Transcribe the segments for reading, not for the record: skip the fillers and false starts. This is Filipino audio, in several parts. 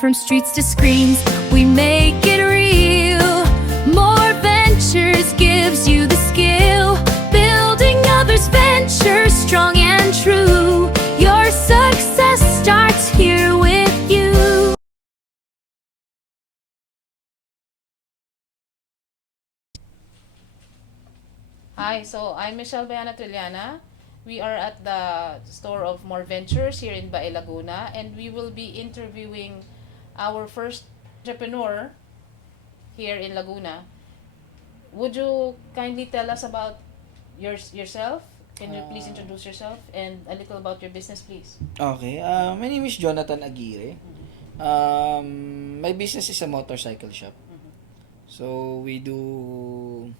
From streets to screens, we make it real. More Ventures gives you the skill. Building others' ventures strong and true. Your success starts here with you. Hi, so I'm Michelle Bayana Trillaana. We are at the store of More Ventures here in Bae, Laguna, and we will be interviewing our first entrepreneur here in Laguna. Would you kindly tell us about yourself? Can you please introduce yourself and a little about your business, please? Okay, my name is Jonathan Aguirre. My business is a motorcycle shop. So we don't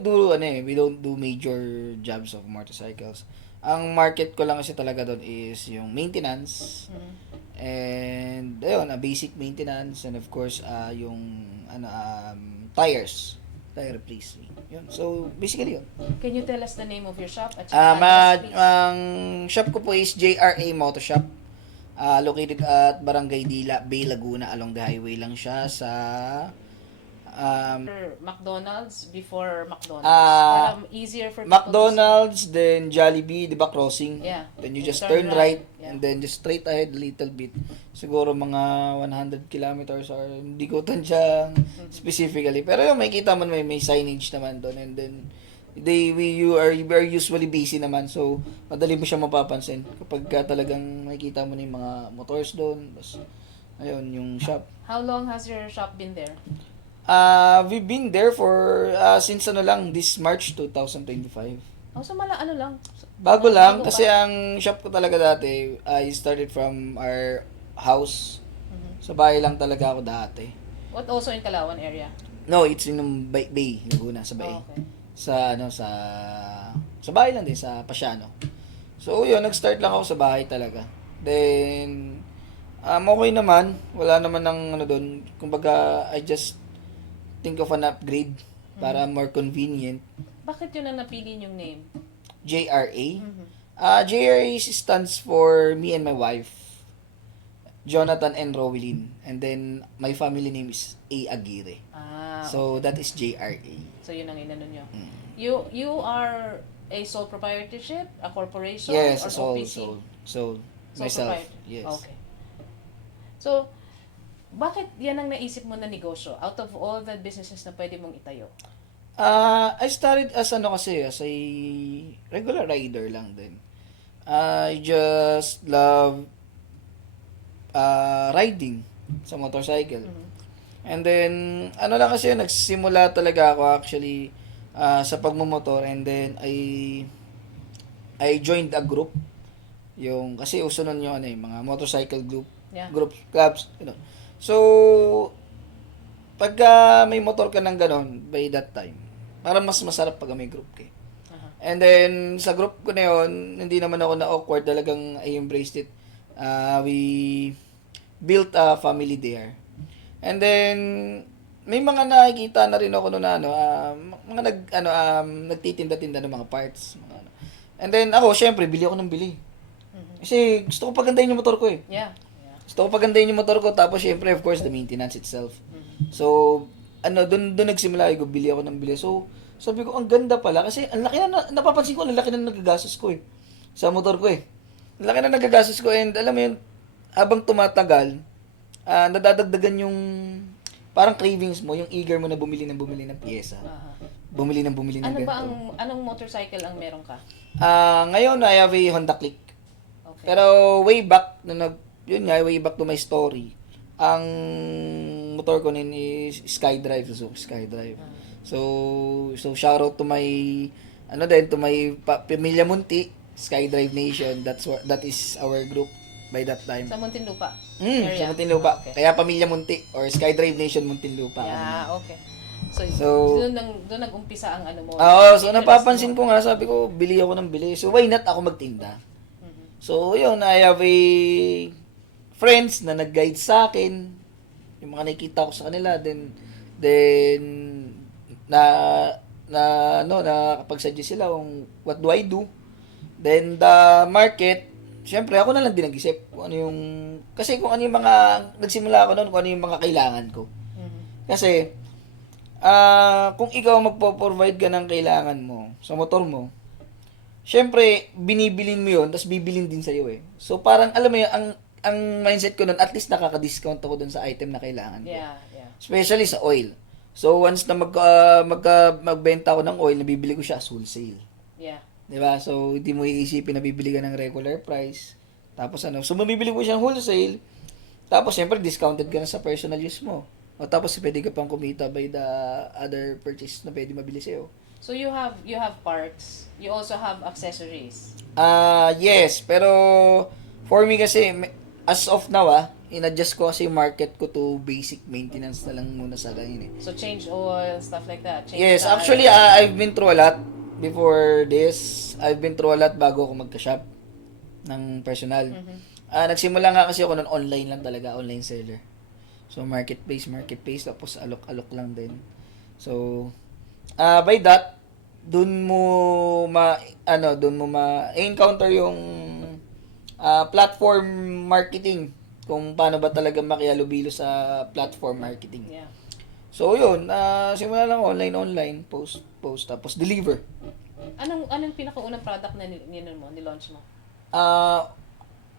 do we don't do major jobs of motorcycles. Ang market ko lang kasi talaga doon is yung maintenance and ayun, a basic maintenance and of course yung tire replacement. Yun. So basically yun. Can you tell us the name of your shop at address, please? Ang shop ko po is JRA Moto Shop. Located at Barangay Dila, Bay, Laguna. Along the highway lang siya sa McDonald's before McDonald's. Ah, Para easier for people McDonald's, then Jollibee, di ba crossing? Yeah. Then you Then just turn turn right, right. Yeah. and then just straight ahead a little bit. Siguro mga 100 kilometers or hindi ko tansya specifically. Pero yung makikita mo may signage naman doon, and then you are very usually busy naman, so madali mo siya mapapansin kapag talagang makikita mo na yung mga motors doon. Bas, ayun, yung shop. How long has your shop been there? We've been there for since this March 2025. Oh, so ano lang. Bago lang Bago kasi pa. ang shop ko talaga dati, I started from our house. Mhm. Sa bahay lang talaga ako dati. What also in Calauan area? No, it's in Bay, Laguna, sa Bay. Oh, okay. Sa bahay lang din sa Pasiano. So, yun, nag-start lang ako sa bahay talaga. Then okay naman, wala naman ng doon. Kumbaga, I just think of an upgrade para more convenient. Bakit yun ang napili yung name? JRA. Mhm. JRA stands for me and my wife, Jonathan and Rowelyn. And then, my family name is A. Aguirre. So, that is JRA. So yun ang inano nyo. Mm. You are a sole proprietorship, a corporation, Yes, or sold. OPC? Sold. Sole Myself. proprietor. Yes. Okay. So, bakit yan ang naisip mo na negosyo out of all the businesses na pwede mong itayo? I started as as a regular rider lang din. I just love riding sa motorcycle. And then, lang kasi nagsimula talaga ako actually sa pagmumotor, and then I joined a group. Yung, kasi uso nun yung mga motorcycle group, Yeah. clubs, So, pagka may motor ka ng ganon, by that time, parang mas masarap pag may group ka. Aha. And then, sa group ko na yun, hindi naman ako na-awkward, talagang I embraced it. We built a family there. And then, may mga nakikita na rin ako noon mga nagtitinda-tinda ng mga parts. And then, ako, syempre, bili ako ng bili. Kasi gusto ko pagandahin yung motor ko eh. Yeah. Gusto ko pagandahin yung motor ko, tapos syempre, of course, the maintenance itself. So, doon nagsimula ako, bili ako ng bili. So, sabi ko, ang ganda pala. Kasi, ang laki napapansin ko, ang laki na nagagastos ko eh. Sa motor ko eh. Ang laki na nagagastos ko, and alam mo yun, habang tumatagal, nadadagdagan yung, parang cravings mo, yung eager mo na bumili ng pyesa. Aha. Bumili ng Ano ganito. ba anong motorcycle ang meron ka? Ngayon, I have a Honda Click. Okay. Pero way back, way back to my story, ang motor ko nun is Skydrive, Suzuki Skydrive. So shout out to my, to my Pamilya Munti, Skydrive Nation, that is our group by that time. Sa Muntinlupa Sa area? Muntinlupa. Okay. Kaya Pamilya Munti or Skydrive Nation Muntinlupa. Yeah, okay. So doon nag-umpisa ang ano mo. So interest napapansin mo. ko nga, sabi ko, bili ako ng bili. So why not ako magtinda? So yun, I have a friends na nag-guide sa akin. Yung mga nakikita ko sa kanila, then na kapag-suggest sila kung what do I do. Then the market syempre ako na lang din nag-isip kung ano yung, kasi kung ano yung mga, nagsimula ako noon, kung ano yung mga kailangan ko. Mhm. Kasi, kung ikaw magpo-provide ka ng kailangan mo sa motor mo, syempre, binibilin mo yun, tapos bibilin din sa'yo eh. So, parang, alam mo yun, ang mindset ko nun, at least nakaka-discount ako dun sa item na kailangan ko. Yeah, yeah. Especially sa oil. So, once na magbenta ako ng oil, nabibili ko siya as wholesale. Yeah. Diba? So, hindi mo iisipin na bibili ka ng regular price. Tapos ano, so mabibili mo siyang wholesale. Tapos, syempre, discounted ka na sa personal use mo. O tapos, pwede ka pang kumita by the other purchase na pwede mabili sa'yo. So you have parts. You also have accessories. Yes, pero for me kasi, as of now in-adjust ko kasi yung market ko to basic maintenance na lang muna sa ganyan eh. So change oil, stuff like that. Change Yes, tires. actually, I've been through a lot before this. I've been through a lot bago ako magka-shop ng personal. Mhm. Nagsimula nga kasi ako nun online lang talaga, online seller. So, marketplace, tapos alok-alok lang din. So, by that, dun mo encounter yung platform marketing, kung paano ba talaga makihalubilo sa platform marketing. Yeah. So, yun, simula lang online, post, tapos deliver. Anong pinakaunang product na ni-launch mo?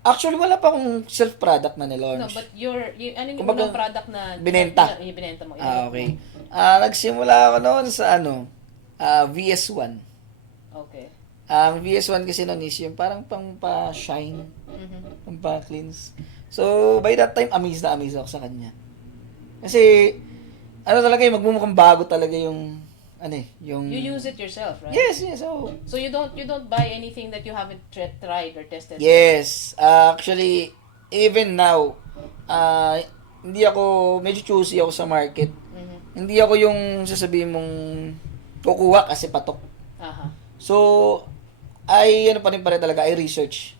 Actually, wala pa akong self-product na No, nilaunch. but ano yung Kumbaga, unang product na binenta. binenta mo? Okay. Nagsimula ako noon sa VS1. Okay. Ang VS1 kasi noon is yung parang pang-shine, Mhm. pang-cleanse. So, by that time, amazed ako sa kanya. Kasi, talaga yung magmumukhang bago talaga yung, yung... You use it yourself, right? Yes, So you don't buy anything that you haven't tried or tested? Yes. Actually, even now, hindi ako, medyo choosy ako sa market. Mhm. Hindi ako yung sasabihin mong kukuha kasi patok. Aha. So, I research.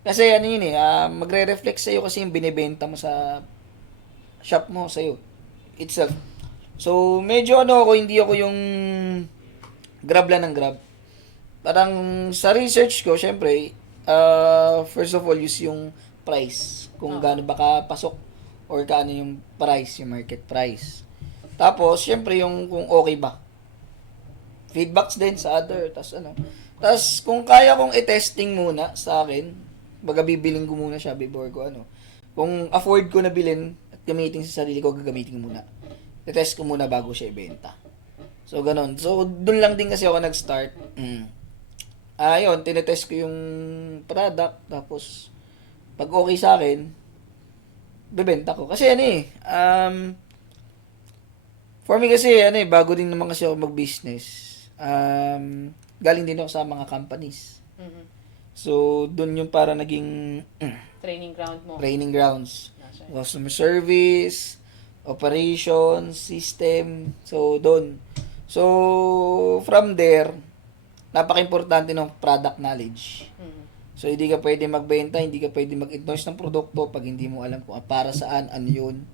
Kasi yun magre-reflect sa'yo kasi yung binibenta mo sa shop mo sa'yo itself. So, medyo hindi ako yung grab lang ng grab. Parang sa research ko, syempre, first of all, use yung price. Kung gaano ba kapasok or kaano yung price, yung market price. Tapos, syempre, yung kung okay ba. Feedbacks din sa other, tas kung kaya kong i-testing muna sa akin, baga bibiling ko muna siya before ko Kung afford ko na bilhin at gamitin sa sarili ko, gagamitin ko muna. I-test ko muna bago siya ibenta. So, ganon. So, dun lang din kasi ako nag-start. Yun, tinetest ko yung product, tapos, pag okay sa akin, bebenta ko. Kasi for me kasi, bago din naman kasi ako mag-business. Galing din ako sa mga companies. Mhm. So, dun yung para naging Training ground mo. training grounds. That's right. Customer service, operations, system. So, dun. So, from there, napaka-importante ng product knowledge. Mhm. So, hindi ka pwede magbenta, hindi ka pwede mag-endorse ng produkto pag hindi mo alam kung para saan, ano yun,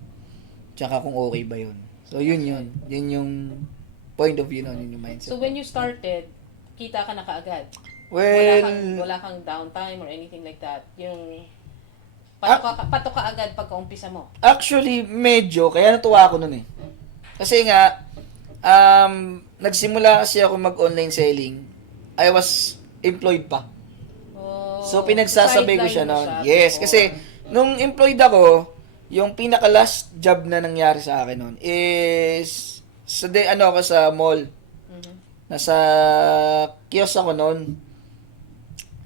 tsaka kung okay ba yun. So, yun. Yun yung point of view nun, yun yung mindset. So when you started, kita ka na kaagad? Well, Wala kang downtime or anything like that? Yung patok ka agad pagka-umpisa mo? actually, medyo, kaya natuwa ako nun eh. Kasi nga, nagsimula kasi ako mag-online selling, I was employed pa. Oh, So, pinagsasabay ko siya sideline mo noon. siya Yes, before. kasi nung employed ako, yung pinaka-last job na nangyari sa akin noon is ako sa mall. Mhm. Nasa kiosk ako noon.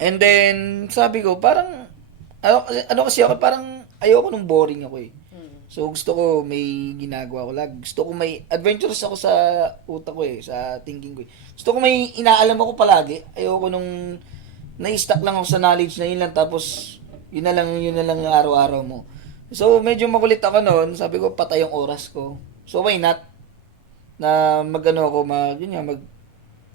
And then, sabi ko, parang, kasi ako, parang ayoko nung boring ako eh. Mhm. So, gusto ko may ginagawa ko lang. Gusto ko may adventurous ako sa utak ko eh, sa thinking ko eh. Gusto ko may inaalam ako palagi. Ayoko nung na-stuck lang ako sa knowledge na yun lang, tapos yun na lang yung araw-araw mo. So, medyo makulit ako noon. Sabi ko, patay yung oras ko. So, why not? Na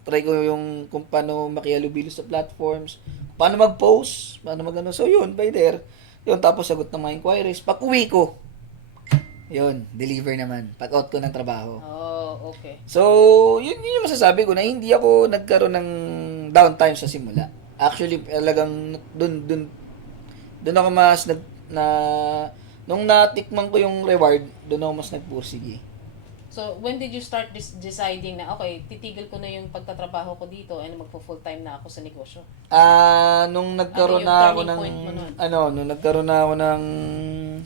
try ko yung kung paano makihalubilo sa platforms, paano mag-post, paano So, yun, by there. Yun, tapos sagot ng mga inquiries. Pag uwi ko, yun, deliver naman. Pag out ko ng trabaho. Oh, okay. So, yun yung masasabi ko na hindi ako nagkaroon ng downtime sa simula. Actually, talagang dun Doon ako mas nung natikman ko yung reward, doon ako mas nagpursige. So, when did you start deciding na, okay, titigil ko na yung pagtatrabaho ko dito and magpo-full time na ako sa negosyo? Nung nagkaroon Ano yung na ako turning ng point mo nun? nung nagkaroon na ako ng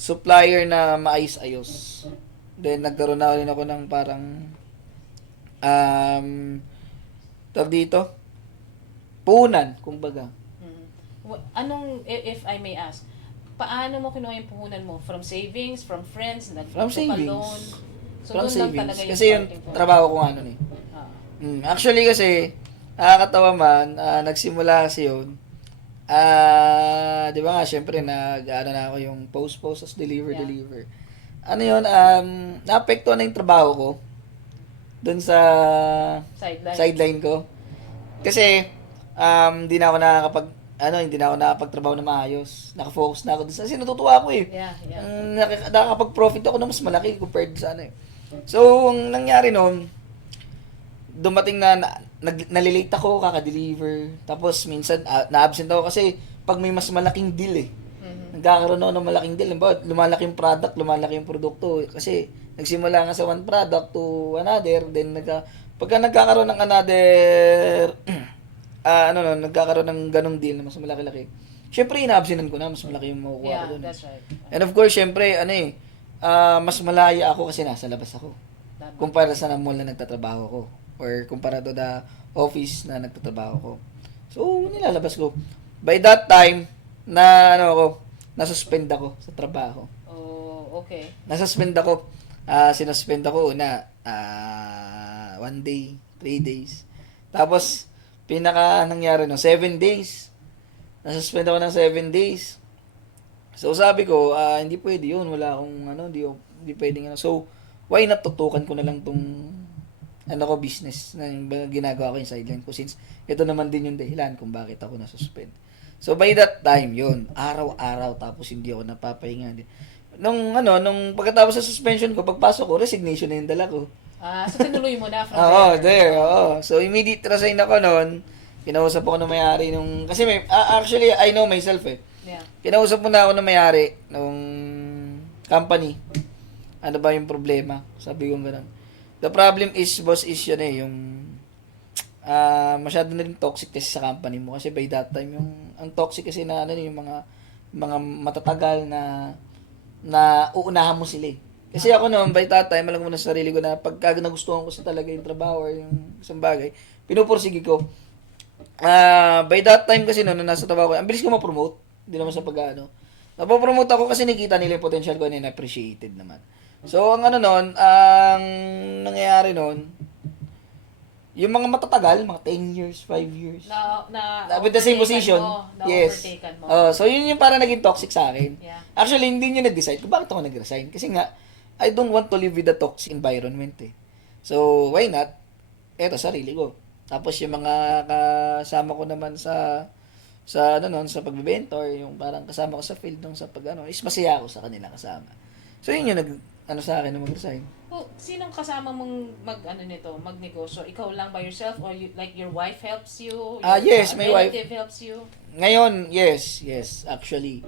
supplier na maayos-ayos. Then nagkaroon na rin ako ng parang tawag dito, puhunan, kumbaga. Mhm. Anong, if I may ask, paano mo kinuha yung puhunan mo? From savings, from friends, From savings. loan? So, From doon lang savings. talaga yung Kasi yung starting point. trabaho ko nga nun eh. Actually kasi, nakakatawa man, nagsimula kasi yun. Di ba nga, syempre, ano na ako yung post, as deliver. Ano yun, naapektuhan na yung trabaho ko dun sa sideline ko. Kasi, hindi na ako nakakapagtrabaho na maayos. Nakafocus na ako dun sa, kasi natutuwa ako eh. Yeah. Nakakapag-profit ako na mas malaki compared sa ano eh. So, ang nangyari noon, dumating na nalilate ako, kaka-deliver. Tapos, minsan, na-absent ako kasi pag may mas malaking deal eh. Nagkakaroon ako ng malaking deal. Lumalaki yung product, lumalaki yung produkto. Kasi, nagsimula nga sa one product to another. Then, pagka nagkakaroon ng another, nagkakaroon ng ganong deal na mas malaki-laki. Syempre, ina-absentan ko na, mas malaki yung makukuha ko Yeah, doon. that's right. And of course, syempre, mas malaya ako kasi nasa labas ako. Kumpara sa mall na nagtatrabaho ko. Or kumpara to the office na nagtatrabaho ko. So, nilalabas ko. By that time, nasuspend ako sa trabaho. Oh, okay. Nasuspend ako. Sinuspend ako una, 1 day, 3 days. Tapos, nangyari 7 days. Nasuspend ako ng 7 days. So, sabi ko, hindi pwede yun. Wala akong, hindi pwedeng, So, why not tutukan ko na lang tong, business na yung ginagawa ko yung sideline ko since ito naman din yung dahilan kung bakit ako nasuspend. So, by that time, yun, araw-araw, tapos hindi ako napapahinga. Nung pagkatapos sa suspension ko, pagpasok ko, resignation na yung dala ko. So, tinuloy mo na from there. So, immediate resign ako noon. Kinausap ako ng may-ari kasi actually, I know myself eh. Yeah. Kinausap mo na ako ng may-ari nung company. Ano ba yung problema? Sabi ko gano'n. The problem is, boss, is yun eh, yung masyado na rin toxic kasi sa company mo. Kasi by that time, ang toxic kasi na yung mga matatagal na uunahan mo sila eh. Kasi ako naman, by that time, alam ko na sa sarili ko na pagka nagustuhan ko sa talaga yung trabaho or yung isang bagay, pinupursige ko. By that time kasi nung nasa trabaho ko, ang bilis ko ma-promote. Hindi naman sa pag-ano. Napopromote ako kasi nakita nila yung potential ko and appreciated naman. So, ang nangyayari noon, yung mga matatagal, mga 10 years, 5 years, with the same position, yes. So, yun yung parang naging toxic sa akin. Yeah. Actually, hindi nyo nag-decide kung bakit ako nag-resign. Kasi nga, I don't want to live with the toxic environment eh. So, why not? Eto, sarili ko. Tapos yung mga kasama ko naman sa pagbe-mentor, yung parang kasama ko sa field sa is masaya ako sa kanila kasama. So, yun yung sa akin na mag-resign. Oh, sinong kasama mong magnegosyo? Ikaw lang by yourself or like your wife helps you? Yes, my wife. Relative helps you? Ngayon, yes, actually.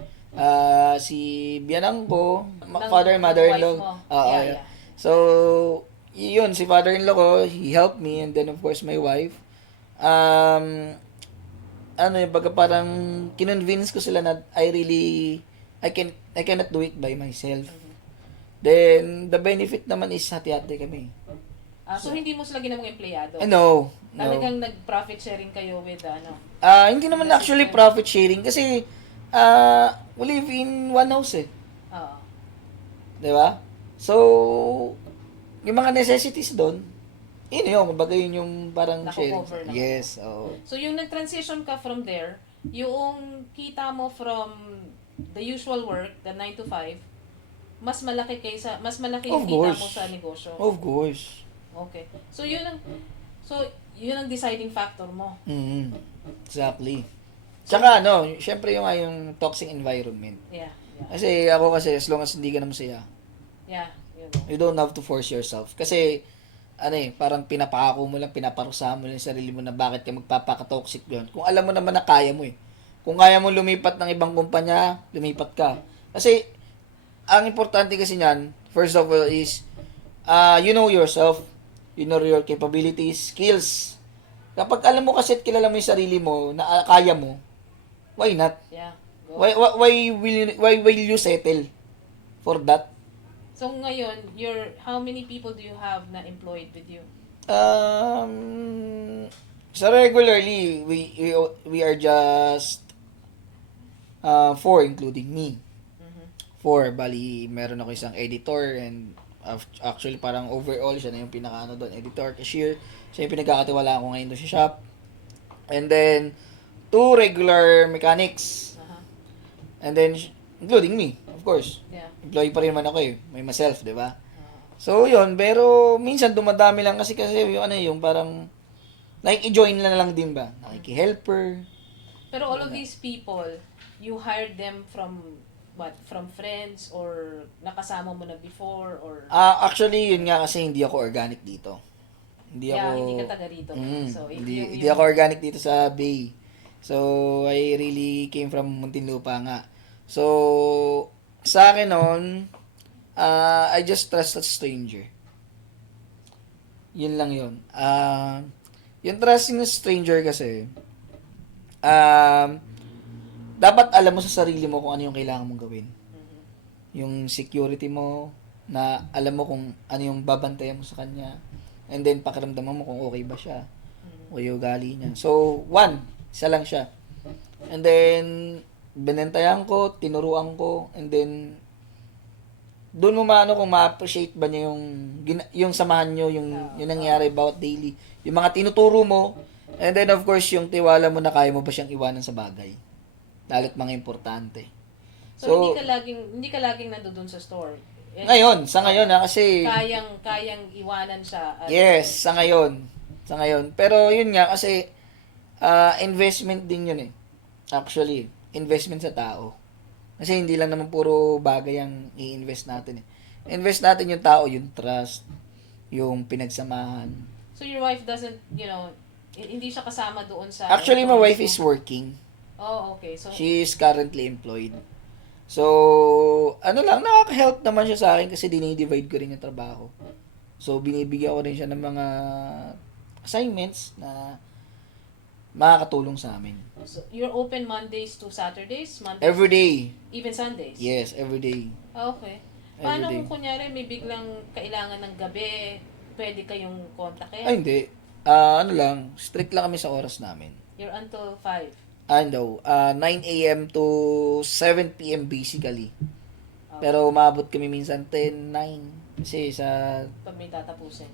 Si biyanang ko, father and mother-in-law. Yeah. So, yun, si father-in-law ko, he helped me, and then of course my wife. Parang kinonvince ko sila na I cannot do it by myself. Then, the benefit naman is hati-hati kami. So, hindi mo sila ginawang empleyado? No. Talagang nag-profit sharing kayo with Hindi naman actually profit sharing kasi we live in one house eh. Oo. Diba? So, yung mga necessities doon, kumbaga yun yung parang sharing. Naman. Yes, oo. So, yung nag-transition ka from there, yung kita mo from the usual work, the 9 to 5, mas malaki yung kita mo sa negosyo. Of course. Okay. So, yun ang deciding factor mo. Mm-hmm. Exactly. Tsaka syempre yung toxic environment. Yeah. Kasi ako as long as hindi ka na masaya. Yeah, you don't have to force yourself. Kasi, parang pinapako mo lang, pinaparusahan mo lang yung sarili mo na bakit ka magpapaka-toxic yun. Kung alam mo naman na kaya mo eh. Kung kaya mo lumipat ng ibang kumpanya, lumipat ka. Kasi, ang importante kasi niyan, first of all is, you know yourself, you know your capabilities, skills. Kapag alam mo kasi at kilala mo yung sarili mo, na kaya mo, why not? Yeah. Go. Why will you settle for that? So ngayon, how many people do you have na employed with you? So regularly, we are just 4 including me. Mhm. 4, bali meron ako isang editor and actually parang overall siya na yung pinakaano doon, editor, cashier. Siya yung pinagkakatiwalaan ko ngayon doon sa shop. And then 2 regular mechanics. Aha. And then including me, of course. Yeah. Employee pa rin naman ako eh. May myself, 'di ba? Ah. So, yun. Pero, minsan dumadami lang kasi yung ano yung parang i-join na lang din ba? Nakiki-helper. Pero all of these people, you hired them from what? From friends or nakasama mo na before or Actually, yun nga kasi hindi ako organic dito. Hindi yeah, ako... hindi ka taga rito. So, hindi ako organic dito sa Bay. So, I really came from Muntinlupa nga. So, sa akin noon, I just trust a stranger. Yun lang yun. Yung trusting a stranger kasi, dapat alam mo sa sarili mo kung ano yung kailangan mong gawin. Yung security mo, na alam mo kung ano yung babantayan mo sa kanya. And then, pakiramdaman mo kung okay ba siya. O yung ugali niya. So, isa lang siya. And then, binentayan ko, tinuruan ko, and then, doon mo maano kung ma-appreciate ba niya yung samahan nyo, yung nangyayari about daily. Yung mga tinuturo mo, and then of course, yung tiwala mo na kaya mo ba siyang iwanan sa bagay. Lalo't mga importante. So, hindi ka laging nandoon sa store. Sa ngayon kasi... Kayang iwanan siya. Yes, sa ngayon. Pero yun nga, kasi investment din yun eh. Actually, investment sa tao. Kasi hindi lang naman puro bagay ang i-invest natin eh. Invest natin yung tao, yung trust, yung pinagsamahan. So your wife doesn't, hindi siya kasama doon sa... Actually, my wife is working. Oh, okay. So, She is currently employed. So, nakaka-help naman siya sa akin kasi dinidivide ko rin yung trabaho. So, binibigyan ko rin siya ng mga assignments na makakatulong sa amin. So, you're open Mondays to Saturdays? Every day. Even Sundays? Yes, every day. Okay. Paano Everyday. kung kunyari may biglang kailangan ng gabi, pwede kayong kontakin? Ay, hindi. Strict lang kami sa oras namin. You're until 5? 9 a.m. to 7 p.m. basically. Pero umabot kami minsan 10, 9. Kasi sa... Pag may tatapusin.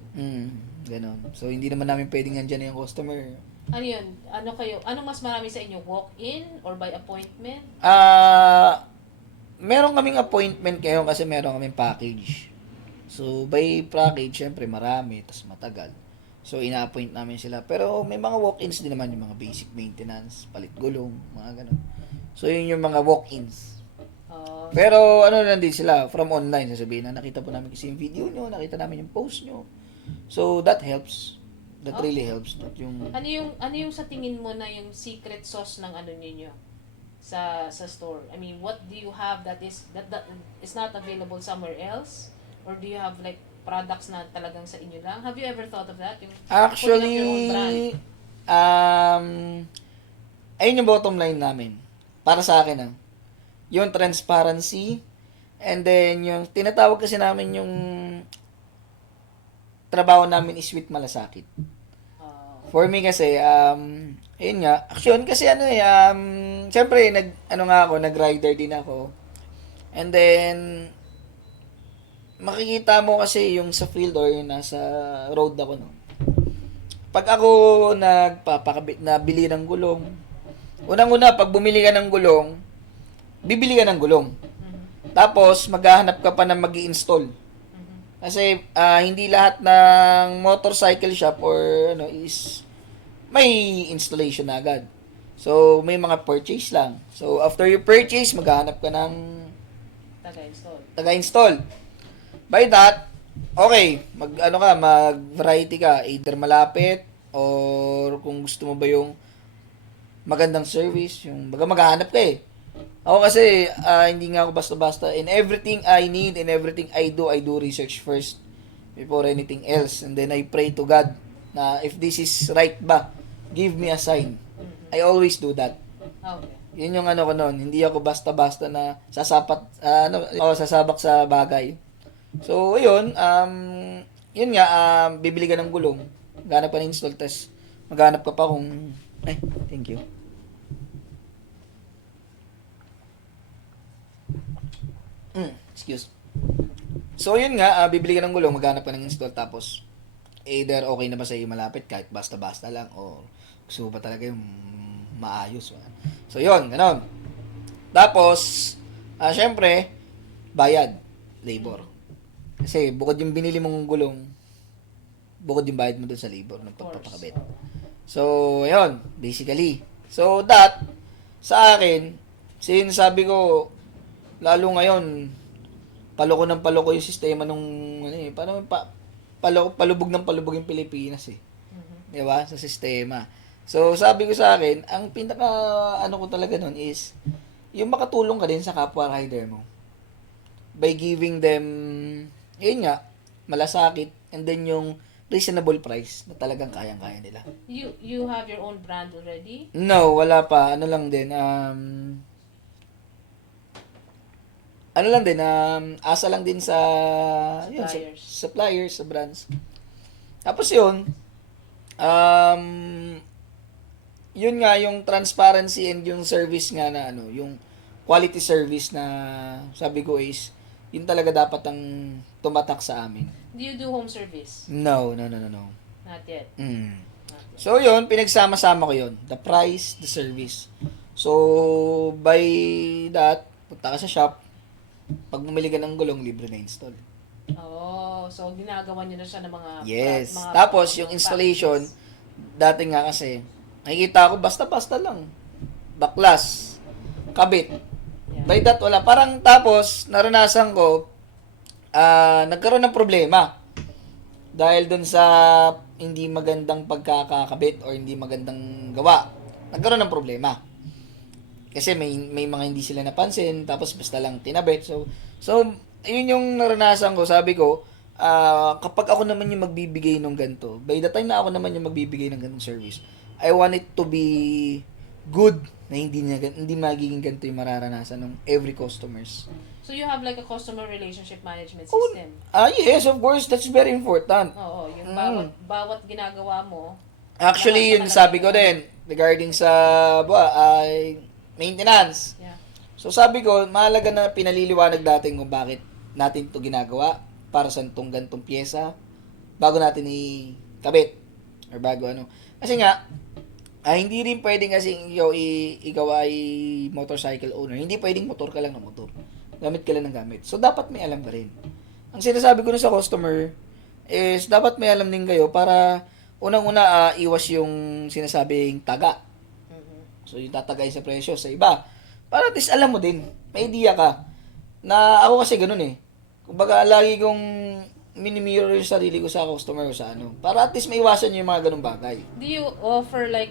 Ganon. So, hindi naman namin pwedeng nandyan yung customer. Ano yun? Ano mas marami sa inyo? Walk-in or by appointment? Meron kaming appointment kayo kasi meron kaming package. So, by package, syempre marami, tas matagal. So, ina-appoint namin sila. Pero may mga walk-ins din naman, yung mga basic maintenance, palit gulong, mga ganon. So, yun yung mga walk-ins. Pero, lang din sila, from online, sasabihin na nakita po namin kasi yung video nyo, nakita namin yung post nyo. So, that helps. That really helps. That yung... Ano yung sa tingin mo na yung secret sauce ng ano ninyo sa store? I mean, what do you have that is not available somewhere else? Or do you have like products na talagang sa inyo lang? Have you ever thought of that? Yung Actually, putting up your own brand? ayun yung bottom line namin. Para sa akin, yung transparency, and then yung tinatawag kasi namin yung trabaho namin is with malasakit. For me kasi, ayun nga, action kasi siyempre, nag-rider din ako. And then, makikita mo kasi yung sa field or yung nasa road ako, no. Pag ako nabili ng gulong, unang-una, pag bumili ka ng gulong, bibili ka ng gulong. Tapos, maghahanap ka pa ng mag-i-install. Kasi, hindi lahat ng motorcycle shop or is may installation na agad. So, may mga purchase lang. So, after you purchase, maghahanap ka ng taga-install. By that, okay, mag-variety ka. Either malapit, or kung gusto mo ba yung magandang service, yung maghahanap ka eh. Ako kasi, hindi nga ako basta-basta. In everything I need, in everything I do research first before anything else. And then I pray to God na if this is right ba, give me a sign. I always do that. Okay. Yun yung ano ko noon. Hindi ako basta-basta na sasabak sa bagay. So, yun nga, bibili ka ng gulong. Maghanap ka ng install test. Maghanap ka pa kung, thank you. Excuse. So, yun nga, bibili ka ng gulong, maghanap ka ng install, tapos, either okay na ba sa iyo malapit, kahit basta-basta lang, o gusto mo pa talaga yung maayos. So, yun, ganon. Tapos, syempre, bayad, labor. Kasi, bukod yung binili mong gulong, bukod yung bayad mo dun sa labor ng pagpapakabit. So, yun, basically. So, that, sa akin, sinasabi ko, lalo ngayon, paloko ng paloko yung sistema nung, palubog ng palubog yung Pilipinas eh. Di ba? Sa sistema. So, sabi ko sa akin, ang pinaka, ko talaga nun is, yung makatulong ka din sa kapwa rider mo. By giving them, yun nga, malasakit, and then yung reasonable price na talagang kayang-kaya nila. You have your own brand already? No, wala pa. Ano lang din, asa lang din sa Suppliers. Suppliers, sa brands. Tapos yun, yun nga yung transparency and yung service nga na yung quality service na sabi ko is yun talaga dapat ang tumatak sa amin. Do you do home service? No. Not yet. Mm. Not yet. So yun, pinagsama-sama ko yun. The price, the service. So, by that, punta ka sa shop, pag bumili ka ng gulong, libre na install. Oh, so ginagawa niyo na siya ng mga Yes. mga Tapos, yung installation, dati nga kasi, nakikita ko basta-basta lang. Baklas. Kabit. Yeah. By that, wala. Parang tapos, naranasan ko, nagkaroon ng problema. Dahil dun sa hindi magandang pagkakakabit or hindi magandang gawa. Nagkaroon ng problema. Kasi may mga hindi sila napansin, tapos basta lang tinabit. So ayun yung naranasan ko. Sabi ko, kapag ako naman yung magbibigay ng ganito, by the time na ako naman yung magbibigay ng ganitong service, I want it to be good na hindi magiging ganito yung mararanasan ng every customers. So you have like a customer relationship management system. Yes, of course, that's very important. Oo, yung bawat ginagawa mo. Actually, yun sabi ko din regarding sa maintenance. Yeah. So sabi ko, mahalaga na pinaliliwanag natin kung bakit natin to ginagawa para sa itong gantong pyesa bago natin ikabit or bago ano. Kasi nga, hindi rin pwedeng kasi ikaw ay motorcycle owner. Hindi pwedeng motor ka lang na motor. Gamit ka lang ng gamit. So, dapat may alam ka rin. Ang sinasabi ko na sa customer is dapat may alam din kayo para unang-una iwas yung sinasabing taga. So, yung tatagay sa presyo sa iba. Para at least alam mo din. May idea ka. Na ako kasi ganun eh. Kumbaga, lagi kong mini-mirror yung sarili ko sa customer o sa ano. Para at least maiwasan yung mga ganung bagay. Do you offer like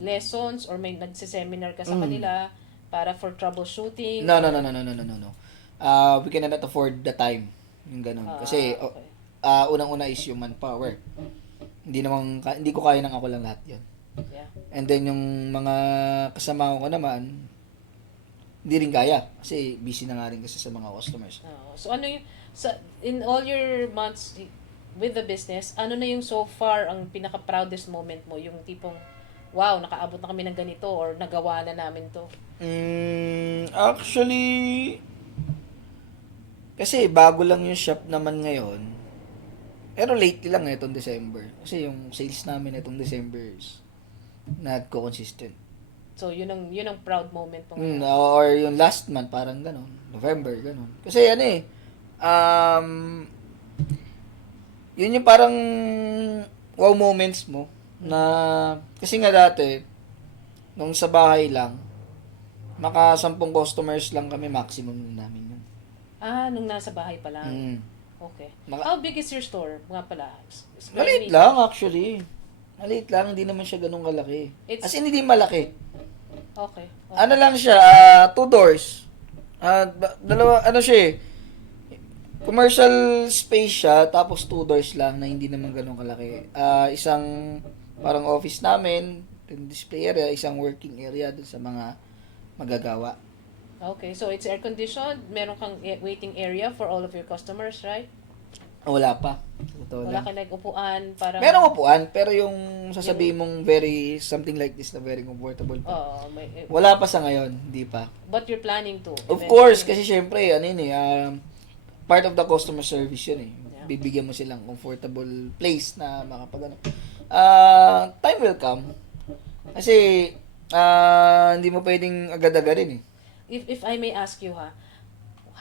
lessons or may nagse-seminar ka sa kanila para for troubleshooting? No. We cannot afford the time. Yung ganun. Kasi, okay. unang-una is yung manpower. Hindi ko kaya ng ako lang lahat yun. Yeah. And then, yung mga kasama ko naman, hindi rin kaya. Kasi busy na nga rin kasi sa mga customers. So ano yung in all your months with the business, ano na yung so far ang pinaka-proudest moment mo? Yung tipong, wow, nakaabot na kami ng ganito or nagawa na namin to? Actually, kasi bago lang yung shop naman ngayon. Pero lately lang itong December. Kasi yung sales namin itong December is not consistent. So, yun ang proud moment mo. Or yung last month, parang gano'n. November, gano'n. Kasi yun yung parang wow moments mo. Na, kasi nga dati, nung sa bahay lang, maka 10 customers lang kami, maximum namin yun. Nung nasa bahay pa lang. Okay. How big is your store? Mga pala. Maliit lang, actually. Maliit lang, hindi naman siya ganun kalaki. It's- As in, hindi malaki. Okay. Ano lang siya, 2 doors. Dalawa, ano siya eh. Commercial space siya, tapos 2 doors lang na hindi naman ganun kalaki. Isang parang office namin, yung display area, isang working area dun sa mga magagawa. Okay, so it's air conditioned. Meron kang waiting area for all of your customers, right? Wala pa. Totoo Wala lang. kang upuan para Merong upuan, pero yung sasabihin mong very, something like this na very comfortable pa. Wala pa sa ngayon, hindi pa. But you're planning to. Of course, kasi syempre, ano yun eh, part of the customer service yun eh. Yeah. Bibigyan mo silang comfortable place na makapag ano. Time will come. Kasi, hindi mo pwedeng agad-agarin eh. If I may ask you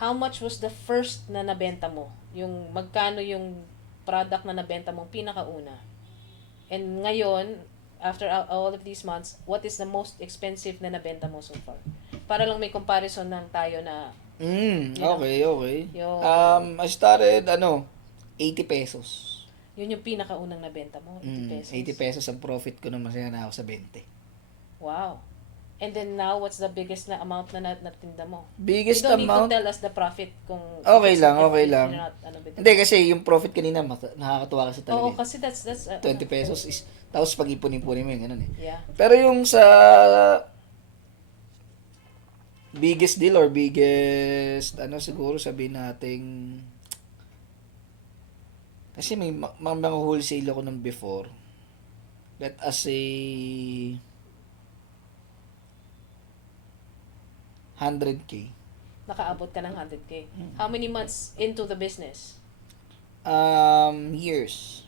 how much was the first na nabenta mo? Yung magkano yung product na nabenta mo pinakauna? And ngayon, after all of these months, what is the most expensive na nabenta mo so far? Para lang may comparison lang tayo na Okay. Yung- I started, 80 pesos. yun yung pinakaunang nabenta mo, 80 pesos. 80 pesos ang profit ko nung masaya na ako sa 20. Wow. And then now, what's the biggest na amount na natinda mo? Biggest You don't amount? need to tell us the profit kung... Okay lang, if okay you're lang. not, with it. Hindi, kasi yung profit kanina, nakakatuwa kasi talaga. Oo, eh. kasi that's 20 pesos is, tapos pag ipon-ipunin mo yung ganun eh. Yeah. Pero yung sa biggest deal or biggest, siguro sabihin nating, kasi may mga wholesale ako nung before. Let us say, 100K. Nakaabot ka ng 100K. How many months into the business? Years.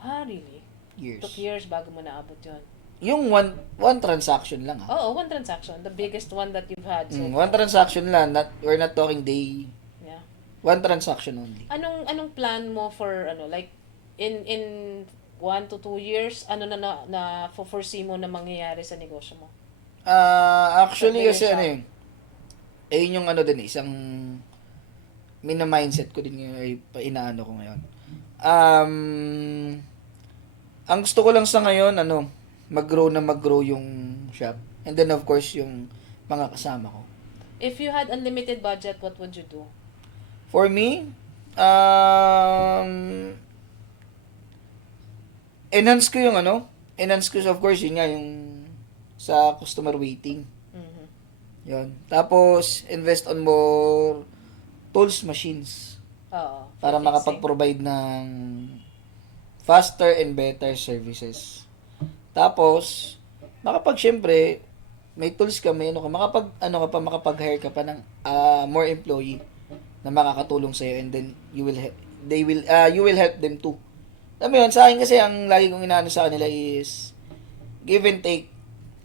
Really? Years. Took years bago mo naabot yun. Yung one transaction lang ha. Oo, one transaction. The biggest one that you've had. So, One transaction lang. We're not talking day. yeah. One transaction only. Anong plan mo for, like, in 1 to 2 years, na foresee mo na mangyayari sa negosyo mo? Actually Very kasi sharp. yung din isang mina-mindset ko din yung inaano ko ngayon. Ang gusto ko lang sa ngayon, mag-grow yung shop. And then of course, yung mga kasama ko. If you had unlimited budget, what would you do? For me, enhance ko of course, yun nga, yung sa customer waiting. Mhm. Yun. Tapos, invest on more tools, machines. Oo. Para fixing. makapag-provide ng faster and better services. Tapos, syempre, may tools ka, makapag-hire ka pa ng more employee na makakatulong sa'yo, and then you will help them too. Alam mo yun, sa akin kasi ang lagi kong inaano sa kanila is give and take.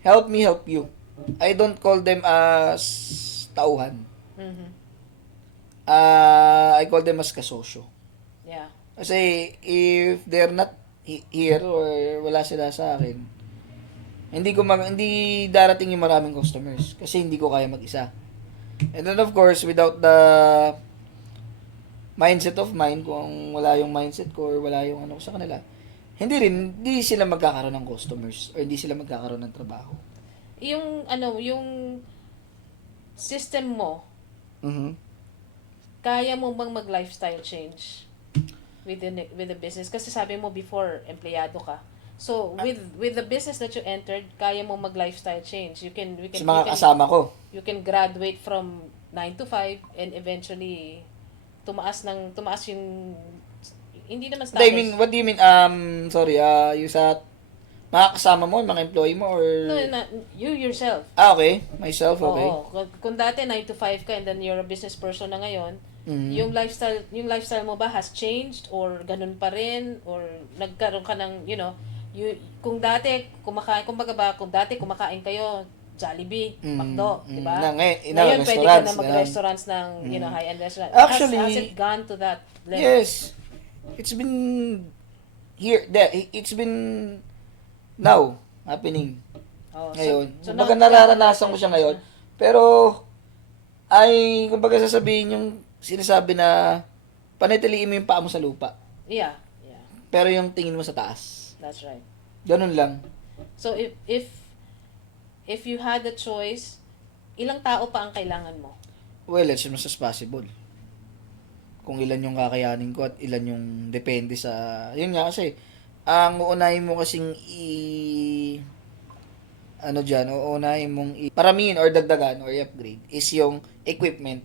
Help me help you. I don't call them as tauhan. Mhm. I call them as kasosyo. Yeah. Kasi if they're not here or wala sila sa akin, hindi darating yung maraming customers kasi hindi ko kaya mag-isa. And then of course, without the mindset of mine, kung wala yung mindset ko or wala yung ko sa kanila, hindi sila magkakaroon ng customers or hindi sila magkakaroon ng trabaho. Yung system mo, Mhm. kaya mo bang mag-lifestyle change with the business? Kasi sabi mo before, empleyado ka. So, with the business that you entered, kaya mo mag-lifestyle change. Sa mga kasama ko. You can graduate from 9 to 5 and eventually tumaas yung hindi naman status. What do you mean? Sorry, yung sa mga kasama mo, mga employee mo, or... No, you yourself. Okay. Myself, okay. Oo. Kung dati 9 to 5 ka and then you're a business person na ngayon, Mhm. yung lifestyle mo ba has changed or ganun pa rin or nagkaroon ka ng, kung dati kumakain kayo Jollibee, McDo, di ba? Ngayon pwede ka na mag-restaurants ng, high-end restaurant. Actually, has it gone to that level? Yes. It's been it's been now happening. Oh, Ngayon. so Kumbaga now- nararanasan ko siya ngayon. Pero kumbaga sasabihin yung sinasabi na panitiliin mo yung paa mo sa lupa. Yeah. Pero yung tingin mo sa taas. That's right. Ganun lang. So if you had the choice, ilang tao pa ang kailangan mo? Well, as much as possible. Kung ilan yung kakayanin ko at ilan yung depende sa... Yun nga kasi, ang uunahin mo kasing ano dyan, uunahin mong paramihin or dagdagan or i-upgrade is yung equipment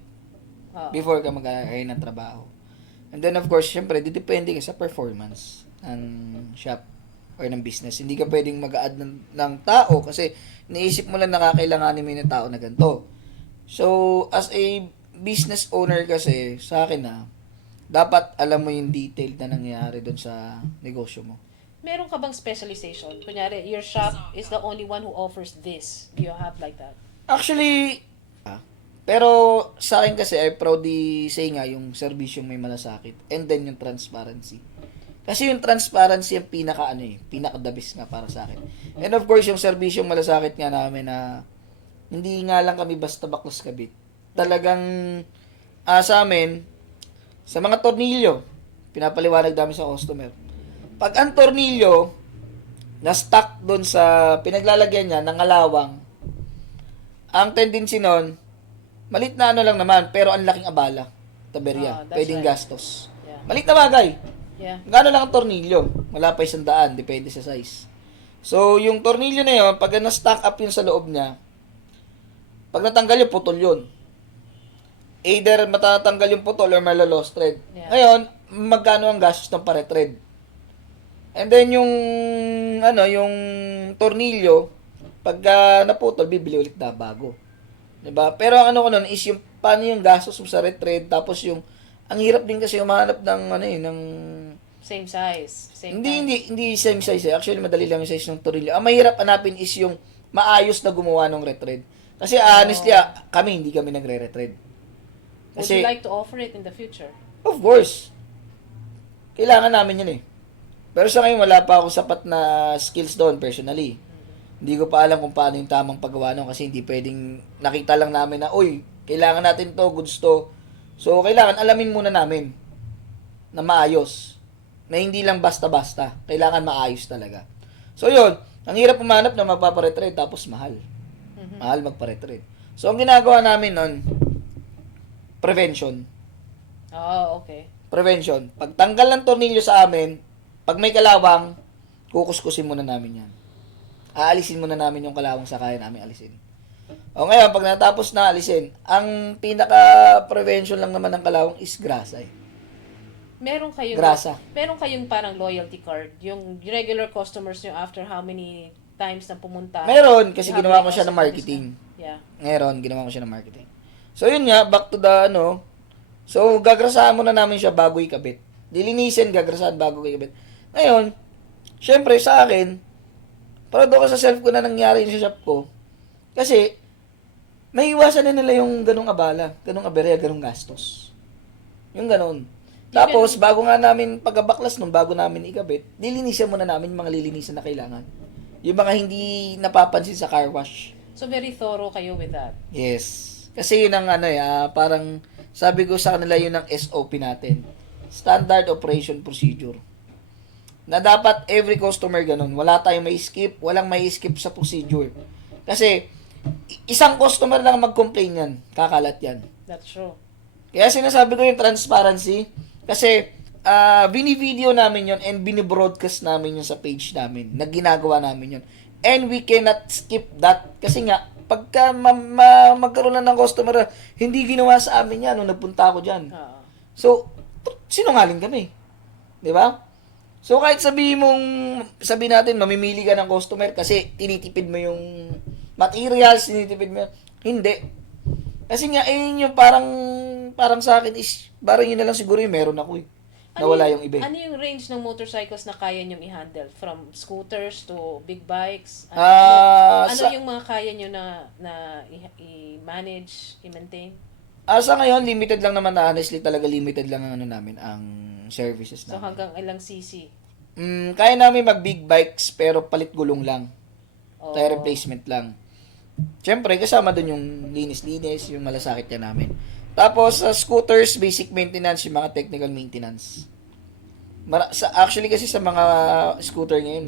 Oo. before ka mag-hire ng trabaho. And then, of course, syempre, depende ka sa performance ng shop or ng business. Hindi ka pwedeng mag-add ng tao kasi naisip mo lang nakakailanganin mo yung tao na ganito. So, as a business owner kasi, sa akin dapat alam mo yung detail na nangyayari doon sa negosyo mo. Meron ka bang specialization? Kunyari, your shop is the only one who offers this. Do you have like that? Actually, pero sa akin kasi, I proudly say nga yung serbisyong may malasakit and then yung transparency. Kasi yung transparency ang pinaka the best nga para sa akin. And of course, yung serbisyong malasakit nga namin na hindi nga lang kami basta baklas kabit. Talagang sa amin, sa mga tornilyo, pinapaliwanag namin sa customer. Pag ang tornilyo na-stuck doon sa pinaglalagyan niya ng alawang, ang tendency nun, malit na ano lang naman, pero ang laking abala. Taberya. That's Pwedeng right. gastos. Yeah. Malit na bagay. Yeah. Gano'n lang ang tornilyo? Wala pa 100, depende sa size. So, yung tornilyo na yun, pag na-stack up yun sa loob niya, pag natanggal yung putol yun. Either matatanggal yung putol or malo-lost thread. Yeah. Ngayon, magkano ang gastos ng pare-thread? And then yung yung tornilyo, pagka naputol, bibili ulit na bago. 'Di ba? Pero ang ano ko nun is yung paano yung gastos mo sa red-thread, tapos yung ang hirap din kasi humanap ng ng Same size. Same hindi same size. Actually, madali lang yung size ng tornilyo. Ang mahirap hanapin is yung maayos na gumawa ng red-thread. Kasi honestly, kami hindi kami nagre-red-thread. Would you like to offer it in the future? Of course. Kailangan namin yun eh. Pero sa ngayon, wala pa akong sapat na skills doon personally. Hindi ko pa alam kung paano yung tamang paggawa nun kasi hindi pwedeng nakita lang namin na, uy, kailangan natin to, goods to. So, kailangan alamin muna namin na maayos. Na hindi lang basta-basta. Kailangan maayos talaga. So, yun. Ang hirap pumanap na magpaparetrade tapos mahal. Mahal magparetrade. So, ang ginagawa namin nun, prevention. Oh, okay. Prevention. Pagtanggal ng tornilyo sa amin, pag may kalawang, kukuskusin muna namin yan. Aalisin muna namin yung kalawang sa kaya namin alisin. O ngayon, pag natapos na alisin, ang pinaka-prevention lang naman ng kalawang is grasa eh. Meron kayong parang loyalty card. Yung regular customers nyo after how many times na pumunta. Meron, kasi you have ginawa ko like siya ng customers marketing. Yeah. Meron, ginawa ko siya ng marketing. So yun nga, back to the So, gagrasahan muna namin siya bago ikabit. Lilinisin, gagrasahan bago ikabit. Ngayon, syempre sa akin, proud ako sa self ko na nangyari sa shop ko. Kasi, maiiwasan na nila yung ganong abala, ganong aberya, ganong gastos. Yung ganon. Tapos, bago nga namin pagkabaklas nung bago namin ikabit, nilinisan muna namin yung mga lilinisan na kailangan. Yung mga hindi napapansin sa car wash. So, very thorough kayo with that. Yes. Kasi yun ang parang sabi ko sa kanila yun ang SOP natin. Standard Operation Procedure. Na dapat every customer ganun. Wala tayong may skip, walang may skip sa procedure. Kasi isang customer lang mag-complain yan, kakalat yan. That's true. Kaya sinasabi ko yung transparency kasi bini-video namin yun and bini-broadcast namin yun sa page namin na ginagawa namin yun. And we cannot skip that kasi nga pagka magkaroon na ng customer, hindi ginawa sa amin yan nung nagpunta ako dyan. So, sinungaling kami. Di ba? So, kahit sabihin natin, mamimili ka ng customer kasi tinitipid mo yung materials, tinitipid mo hindi. Kasi nga, yung parang sa akin is, parang yun na lang siguro yung meron ako eh. Nawala yung iba. Ano yung range ng motorcycles na kaya nyong i-handle? From scooters to big bikes? Yung mga kaya nyo na i-manage, i-maintain? Sa ngayon, limited lang naman na honestly talaga limited lang ang namin, ang services namin. So hanggang ilang cc? Kaya namin mag big bikes pero palit gulong lang. Oh. Tire replacement lang. Siyempre, kasama dun yung linis-linis, yung malasakit yan namin. Tapos, sa scooters, basic maintenance, yung mga technical maintenance. Actually, kasi sa mga scooter ngayon,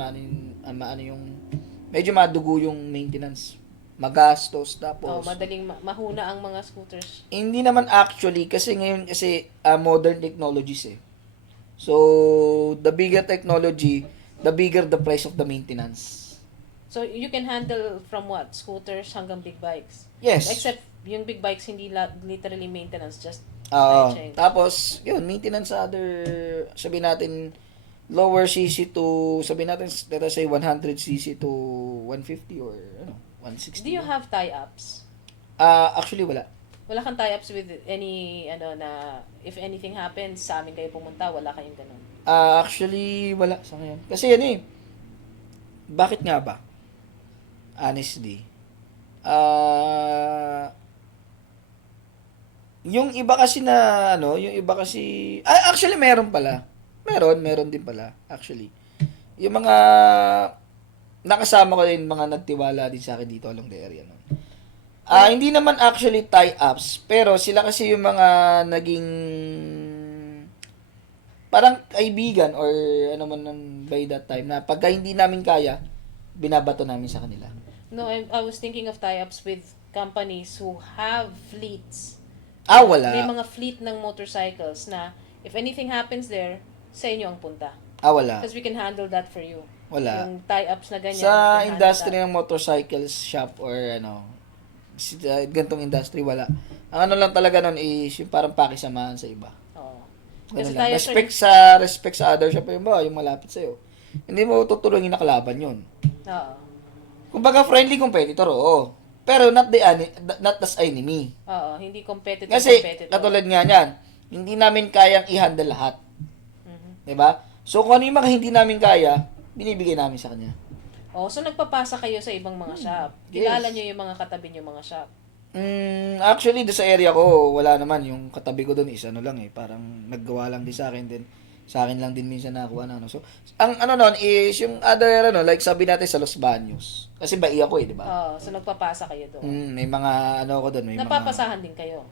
ano yung medyo madugo yung maintenance. Magastos tapos madaling mahuna ang mga scooters. hindi naman actually kasi ngayon kasi modern technologies eh. So the bigger technology, the bigger the price of the maintenance. So you can handle from what? Scooters hanggang big bikes. Yes. Except yung big bikes hindi literally maintenance, just Oo. oil change. Tapos, yun, maintenance sa other, sabihin natin, lower cc to, sabihin natin, let us say 100cc to 150 or, 160. Do you have tie-ups? Actually, wala. Wala kang tie-ups with any, na, if anything happens, sa amin kayo pumunta, wala kayong ganun. Actually, wala sa ngayon. Kasi bakit nga ba? Honestly. Yung iba kasi actually meron pala. Meron din pala, actually. Yung mga nakasama ko din, mga nagtiwala din sa akin dito along the area nun. Hindi naman actually tie-ups, pero sila kasi yung mga naging parang kaibigan or ano man by that time na pagka hindi namin kaya, binabato namin sa kanila. No, I was thinking of tie-ups with companies who have fleets. Wala. May mga fleet ng motorcycles na if anything happens there, sa inyo ang punta. Wala. Because we can handle that for you. Wala. Yung tie-ups na ganyan. we Sa can handle industry that. ng motorcycles shop or gantong industry, wala. Ang ano lang talaga nun is yung parang pakisamahan sa iba. Oo. Ganun Kasi lang. tie-ups Respect sa other shop yung malapit sa'yo. Hindi mo tutulungin na kalaban yun. Oo. Kumbaga friendly competitor, oo. Pero not as enemy. Oo, hindi competitive. Kasi, katulad nga niyan, hindi namin kayang i-handle lahat. Mhm. Diba? So, kung ano yung mga hindi namin kaya, binibigay namin sa kanya. Oh, so nagpapasa kayo sa ibang mga shop. Kilala nyo yung mga katabi nyo mga shop. Actually, doon sa area ko, wala naman. Yung katabi ko doon is lang eh. Parang naggawa lang din sa akin din. Sa akin lang din minsan nakuha na. So, ang nun is yung other, like sabi natin sa Los Baños. Kasi bai ako eh, di ba? Oh, so nagpapasa kayo doon. May mga ko doon. May Napapasahan din kayo.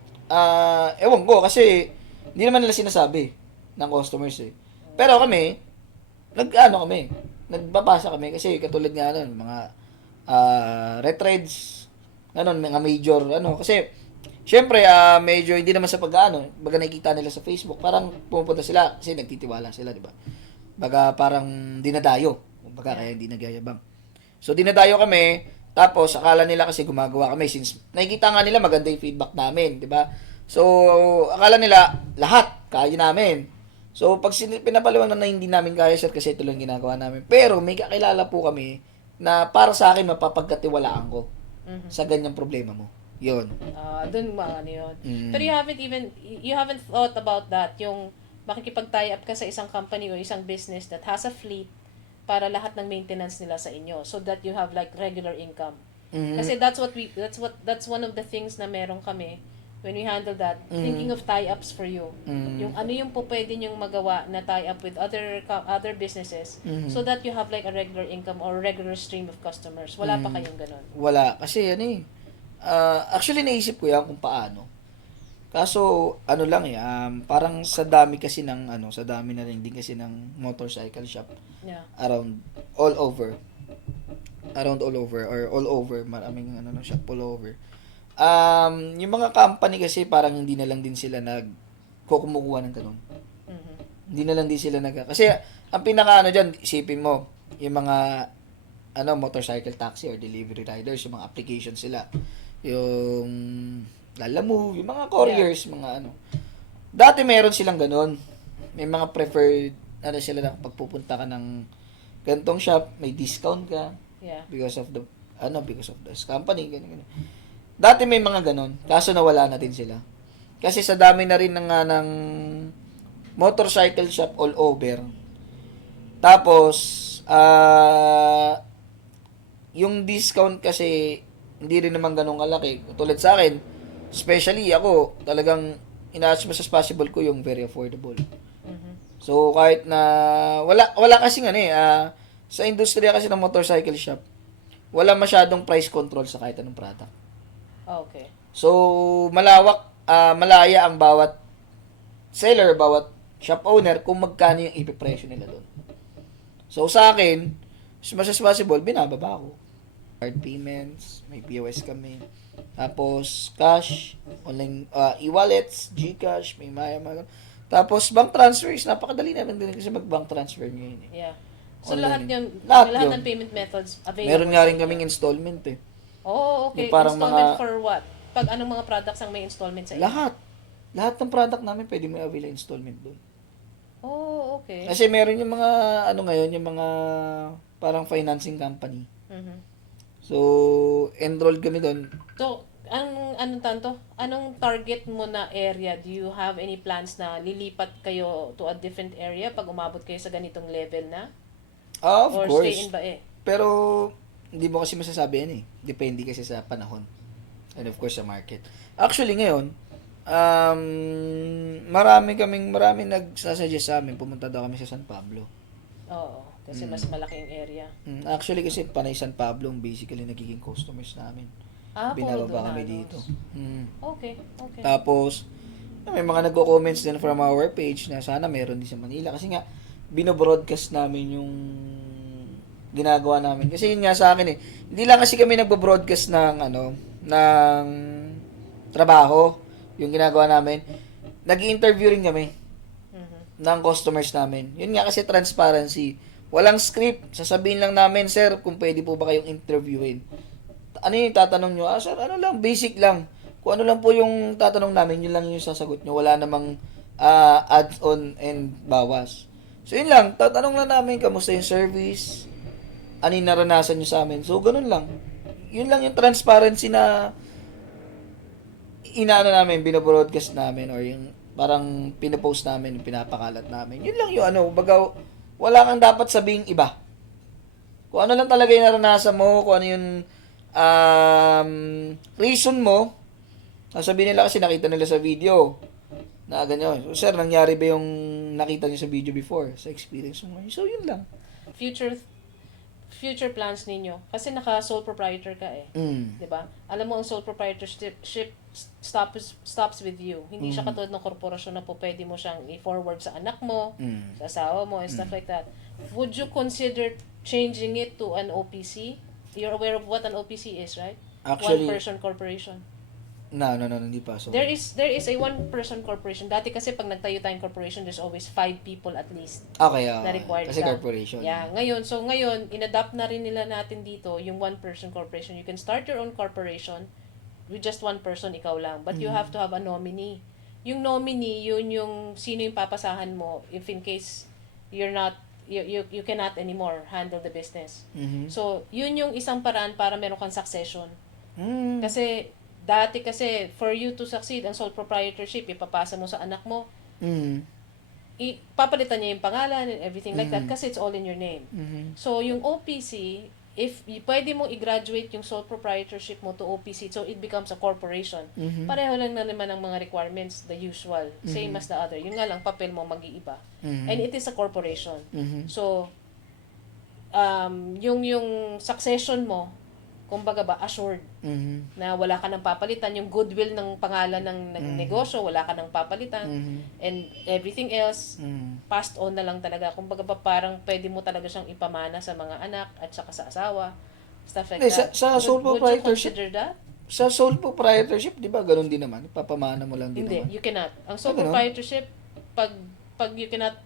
Ewan ko, kasi hindi naman nila sinasabi ng customers eh. Pero kami, nagpapasa kami kasi katulad nga nun, mga retreads, mga major, kasi syempre, medyo hindi naman sa baga nakikita nila sa Facebook, parang pumupunta sila kasi nagtitiwala sila, di ba? Baga parang dinadayo, baga kaya hindi nagyayabang. So dinadayo kami, tapos akala nila kasi gumagawa kami since nakikita nga nila maganda yung feedback namin, di ba? So akala nila lahat kaya namin. So pag pinapaliwanag na hindi namin kaya sir kasi ito lang ginagawa namin. Pero may kakilala po kami na para sa akin mapapagkatiwalaan ko sa ganyang problema mo. Yun. Doon yun. Pero you haven't thought about that, yung makikipag-tie up ka sa isang company o isang business that has a fleet para lahat ng maintenance nila sa inyo so that you have like regular income. Kasi that's one of the things na meron kami when we handle that, thinking of tie-ups for you. Yung ano yung po pwede nyong magawa na tie-up with other businesses so that you have like a regular income or regular stream of customers. Wala pa kayong ganun? Wala. Kasi actually naisip ko yan kung paano. Kaso, parang sa dami na rin din kasi ng motorcycle shop around all over, maraming shop all over. Yung mga company kasi parang hindi na lang din sila kumukuha ng ganun. Hindi na lang din sila kasi ang pinaka dyan, isipin mo, yung mga motorcycle taxi or delivery riders, yung mga application sila. Yung Lalamove, yung mga couriers, mga Dati meron silang ganun. May mga preferred, sila na pagpupunta ka ng gantong shop, may discount ka. Yeah. Because of this company, ganyan. Dati may mga ganun, kaso nawala na din sila. Kasi sa dami na rin ng motorcycle shop all over. Tapos, yung discount kasi, hindi rin naman ganun kalaki. Tulad sa akin, especially ako, talagang as much as possible ko yung very affordable. So, kahit na, wala kasi sa industriya kasi ng motorcycle shop, wala masyadong price control sa kahit anong product. Okay. So, malaya ang bawat seller, bawat shop owner kung magkano yung ipipresyo nila doon. So, sa akin, As much as possible, binababa ko. Card payments, may POS kami. Tapos, cash, online, e-wallets, GCash, may Maya, mga. Tapos, bank transfers, napakadali naman din kasi mag-bank transfer ngayon eh. Yeah. So, Online. lahat yun, Lahat lahat yun. ng payment methods available. Meron nga sa rin inyo. kaming installment eh. Oh, okay. Yung parang Installment mga- for what? Pag anong mga products ang may installment sa inyo? Lahat. Lahat ng product namin pwede mo avail ang installment doon. Oh, okay. Kasi meron yung mga, ano ngayon, yung mga parang financing company. Mhm. So, enrolled kami doon. So, anong tanto? Anong target mo na area? Do you have any plans na lilipat kayo to a different area pag umabot kayo sa ganitong level na? Of Or course. stay in Bae? Pero, hindi mo kasi masasabi yan eh. Depende kasi sa panahon. And of course, sa market. Actually, ngayon, marami nagsasuggest sa amin, pumunta daw kami sa San Pablo. Oo, kasi mas malaking area. Actually, kasi panay San Pablo ang basically nagiging customers namin. Puro Binababa doon kami halos. dito. Okay, okay. Tapos, may mga nagko-comments din from our page na sana meron din sa Manila. Kasi nga, binobroadcast namin yung ginagawa namin. Kasi yun nga sa akin eh. Hindi lang kasi kami nagbo-broadcast ng ng trabaho, yung ginagawa namin. Nag-interview rin kami Mhm. ng customers namin. Yun nga kasi transparency. Walang script. Sasabihin lang namin, sir, kung pwede po ba kayong interviewin. Ano yung tatanong nyo? Sir, ano lang, basic lang. Kung ano lang po yung tatanong namin, yun lang yung sasagot nyo. Wala namang ads-on and bawas. So, yun lang. Tatanong lang namin, kamusta yung service? Ano yung naranasan nyo sa amin? So, ganun lang. Yun lang yung transparency na inaano namin, binobroadcast namin or yung parang pinopost namin, pinapakalat namin. Yun lang yung baga, wala kang dapat sabing iba. Kung ano lang talaga yung naranasan mo, kung ano yung reason mo, sasabihin nila kasi nakita nila sa video na ganyan. So, sir, nangyari ba yung nakita niyo sa video before? Sa experience mo ngayon? So, yun lang. Future plans ninyo. Kasi naka-sole proprietor ka eh. 'Di ba? Alam mo ang sole proprietorship stops with you. Hindi siya katulad ng korporasyon na po pwede mo siyang i-forward sa anak mo, sa asawa mo, and stuff like that. Would you consider changing it to an OPC? You're aware of what an OPC is, right? Actually, One person corporation. No, hindi pa. So, There is a one person corporation. Dati kasi pag nagtayo tayong corporation, there's always 5 people at least. okay, na required kasi ka. corporation. Yeah, ngayon, inadapt na rin nila natin dito yung one-person corporation. You can start your own corporation with just one person, ikaw lang. But you have to have a nominee. Yung nominee, yun yung sino yung papasahan mo if in case you're not, you cannot anymore handle the business. Mhm. So, yun yung isang paraan para meron kang succession. Mm. Kasi, dati kasi, for you to succeed, ang sole proprietorship, ipapasa mo sa anak mo, Mm. papalitan niya yung pangalan and everything like that kasi it's all in your name. Mhm. So, yung OPC, if pwede mong i-graduate yung sole proprietorship mo to OPC, so it becomes a corporation. Mhm. Pareho lang na naman ang mga requirements, the usual, same as the other. Yun nga lang, papel mo mag-iiba. Mhm. And it is a corporation. Mhm. So, yung succession mo, kumbaga ba, assured Mhm. na wala ka nang papalitan, yung goodwill ng pangalan ng negosyo, wala ka nang papalitan, Mhm. and everything else, Mhm. passed on na lang talaga. Kumbaga ba parang pwede mo talaga siyang ipamana sa mga anak at saka sa asawa. Stuff like Hindi, that. sa sole Would you proprietorship, consider that? sa sole proprietorship, di ba, ganun din naman. Papamana mo lang din Hindi, naman. you cannot. Ang sole ganun? proprietorship, pag you cannot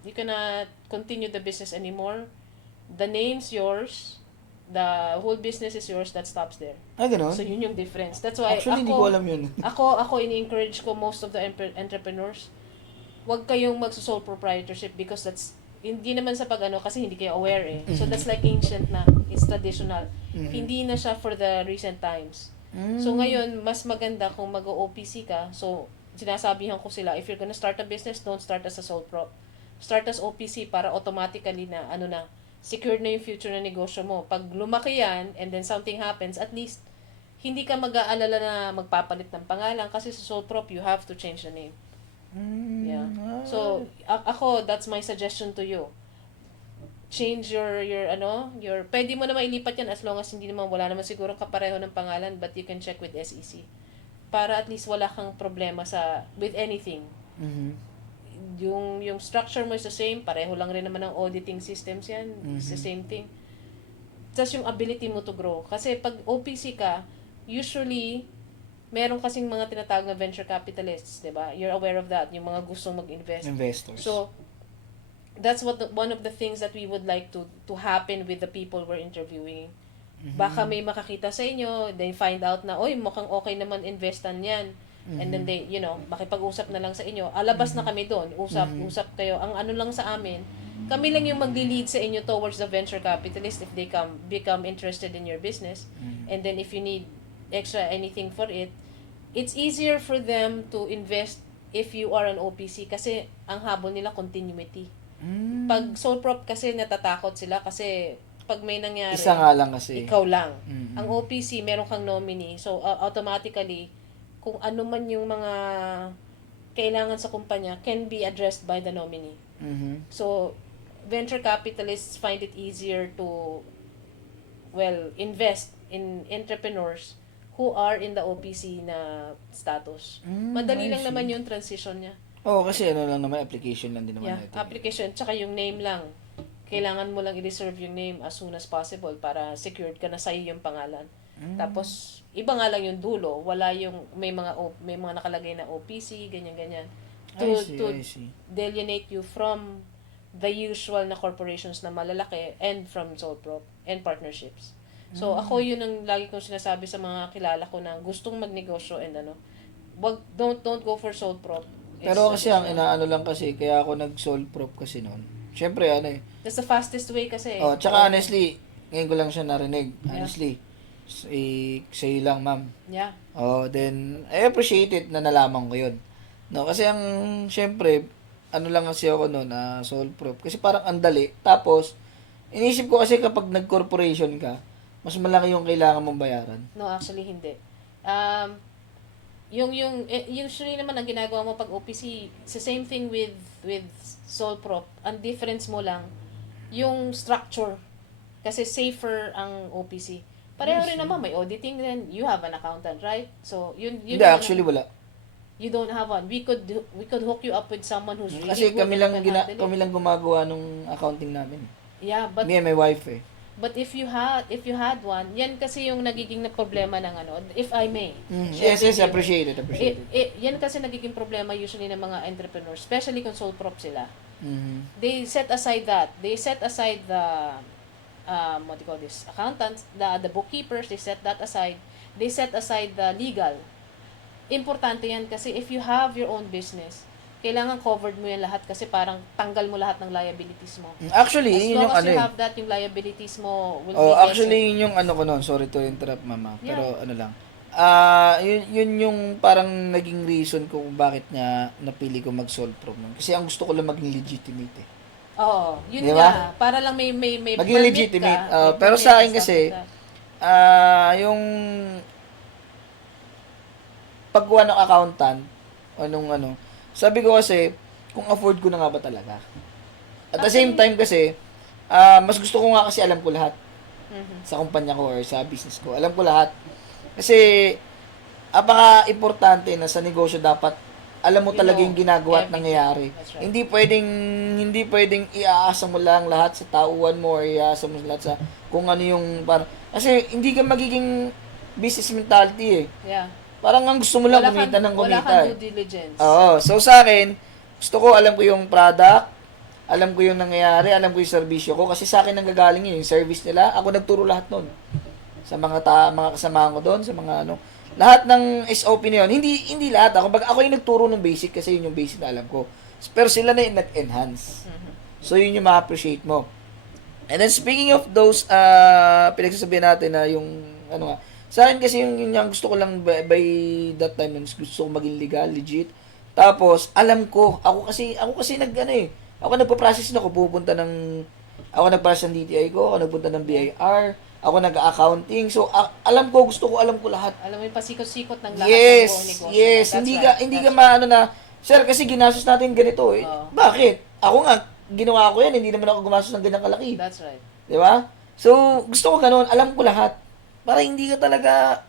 continue the business anymore, the name's yours, the whole business is yours, that stops there. Ganun? So yun yung difference. That's why Actually, hindi ko alam yun. Ako ini-encourage ko most of the entrepreneurs, wag kayong magso-sole proprietorship because that's hindi naman sa kasi hindi kayo aware eh. So that's like ancient na, it's traditional. Hindi na siya for the recent times. So ngayon, mas maganda kung mag-OPC ka. So sinasabihan ko sila, if you're gonna start a business, don't start as a sole prop. Start as OPC para automatically na secured na yung future na negosyo mo. Pag lumaki yan, and then something happens, at least, hindi ka mag-aalala na magpapalit ng pangalan kasi sa sole prop, you have to change the name. Yeah. So, ako, that's my suggestion to you. Change your pwede mo naman ilipat yan as long as hindi naman, wala naman siguro kapareho ng pangalan, but you can check with SEC. Para at least wala kang problema with anything. Mhm. Yung structure mo is the same, pareho lang rin naman ang auditing systems yan, it's the same thing. just yung ability mo to grow. Kasi pag OPC ka, usually, meron kasing mga tinatawag na venture capitalists, di ba? You're aware of that, yung mga gustong mag-invest. Investors. So, that's one of the things that we would like to happen with the people we're interviewing. Baka may makakita sa inyo, they find out na, oy, mukhang okay naman investan yan. And then they, makipag-usap na lang sa inyo. Alabas na kami doon. Usap kayo. Ang ano lang sa amin, kami lang yung magli-lead sa inyo towards the venture capitalist if they become interested in your business. And then if you need extra anything for it, it's easier for them to invest if you are an OPC kasi ang habol nila continuity. Pag sole prop kasi natatakot sila kasi pag may nangyari, Isa nga lang kasi. ikaw lang. Ang OPC, meron kang nominee. So, automatically, kung ano man yung mga kailangan sa kumpanya can be addressed by the nominee. So, venture capitalists find it easier to, invest in entrepreneurs who are in the OPC na status. Madali lang naman yung transition niya. Oo, kasi ano lang naman, application lang din naman ito. Application, tsaka yung name lang. Kailangan mo lang i-reserve yung name as soon as possible para secured ka na sa'yo yung pangalan. Tapos, iba nga lang yung dulo. Wala yung, may mga nakalagay na OPC, ganyan-ganyan. To I see. delineate you from the usual na corporations na malalaki and from sole prop and partnerships. So, ako yun ang lagi kong sinasabi sa mga kilala ko na gustong magnegosyo and don't go for sole prop. Pero kasi ang inaano lang kasi, kaya ako nag-sole prop kasi noon. Siyempre, That's the fastest way kasi. Oh, tsaka honestly, ngayon ko lang siya narinig. Honestly. Sa'yo lang, ma'am. Yeah. Oh, then, I appreciate it na nalaman ko yun. No, kasi ang, siyempre, ano lang kasi ako noon, sole prop. Kasi parang andali. Tapos, inisip ko kasi kapag nag-corporation ka, mas malaki yung kailangan mong bayaran. No, actually, hindi. Usually naman ang ginagawa mo pag OPC, it's the same thing with sole prop. Ang difference mo lang, yung structure. Kasi safer ang OPC. Pareho rin naman, may auditing din. You have an accountant, right? So, yun Hindi, actually wala. You don't have one. We could hook you up with someone who's really Kasi good kami and lang, can handle it. kami lang gumagawa nung accounting namin. Yeah, but Me and my wife But if you had one, yan kasi yung nagiging na problema ng if I may. Yes, appreciate it. Yan kasi nagiging problema usually ng mga entrepreneurs, especially kung sole prop sila. They set aside that. They set aside the what do you call this? Accountants, the bookkeepers, they set that aside. They set aside the legal. Importante yan kasi if you have your own business, kailangan covered mo yan lahat kasi parang tanggal mo lahat ng liabilities mo. Actually, as yun long yung as you have that, yung liabilities mo will be actually, yun yung ano ko noon. Sorry to interrupt, mama. Yeah. Pero ano lang. Yun yung parang naging reason ko kung bakit nga napili ko mag-sole prop noon. Kasi ang gusto ko lang maging legitimate eh. Oo, yun Di nga. Para lang may maging permit legitimate. ka, may Pero permit sa akin and stuff kasi, like that. yung pagkuha ng accountant, sabi ko kasi, kung afford ko na nga ba talaga. At the same time kasi, mas gusto ko nga kasi alam ko lahat. Sa kumpanya ko or sa business ko. Alam ko lahat. Kasi, apaka-importante na sa negosyo dapat alam mo talaga yung ginagawa at nangyayari. That's right. Hindi pwedeng iaasa mo lang lahat sa tauhan mo or iaasa mo lahat sa kung ano yung kasi hindi ka magiging business mentality eh. Yeah. Parang ang gusto mo lang kumita ng kumita. Wala kang due diligence. Oo. So sa akin, gusto ko alam ko yung product, alam ko yung nangyayari, alam ko yung serbisyo ko kasi sa akin nanggagaling yun, yung service nila. Ako nagturo lahat nun. Sa mga kasamahan ko doon, sa mga lahat ng SOP na yun, hindi lahat. Ako yung nagturo ng basic kasi yun yung basic na alam ko. Pero sila na yung nag-enhance. So, yun yung ma-appreciate mo. And then, speaking of those, pinagsasabihin natin na yung, sa akin kasi yung gusto ko lang by that time, gusto ko maging legal, legit. Tapos, alam ko, ako kasi ako nagpa-process na ako, ako nagpa-process ng DTI ko, ako nagpunta ng BIR, ako nag-accounting. So, alam ko lahat. Alam mo yung pasikot-sikot ng lahat ng buong negosyo. Yes. Hindi ka maano na, sir, kasi ginastos natin ganito eh. Bakit? Ako nga, ginawa ko yan, hindi naman ako gumastos ng ganyang kalaki. That's right. Di ba? So, gusto ko ganun, alam ko lahat. Para hindi ka talaga,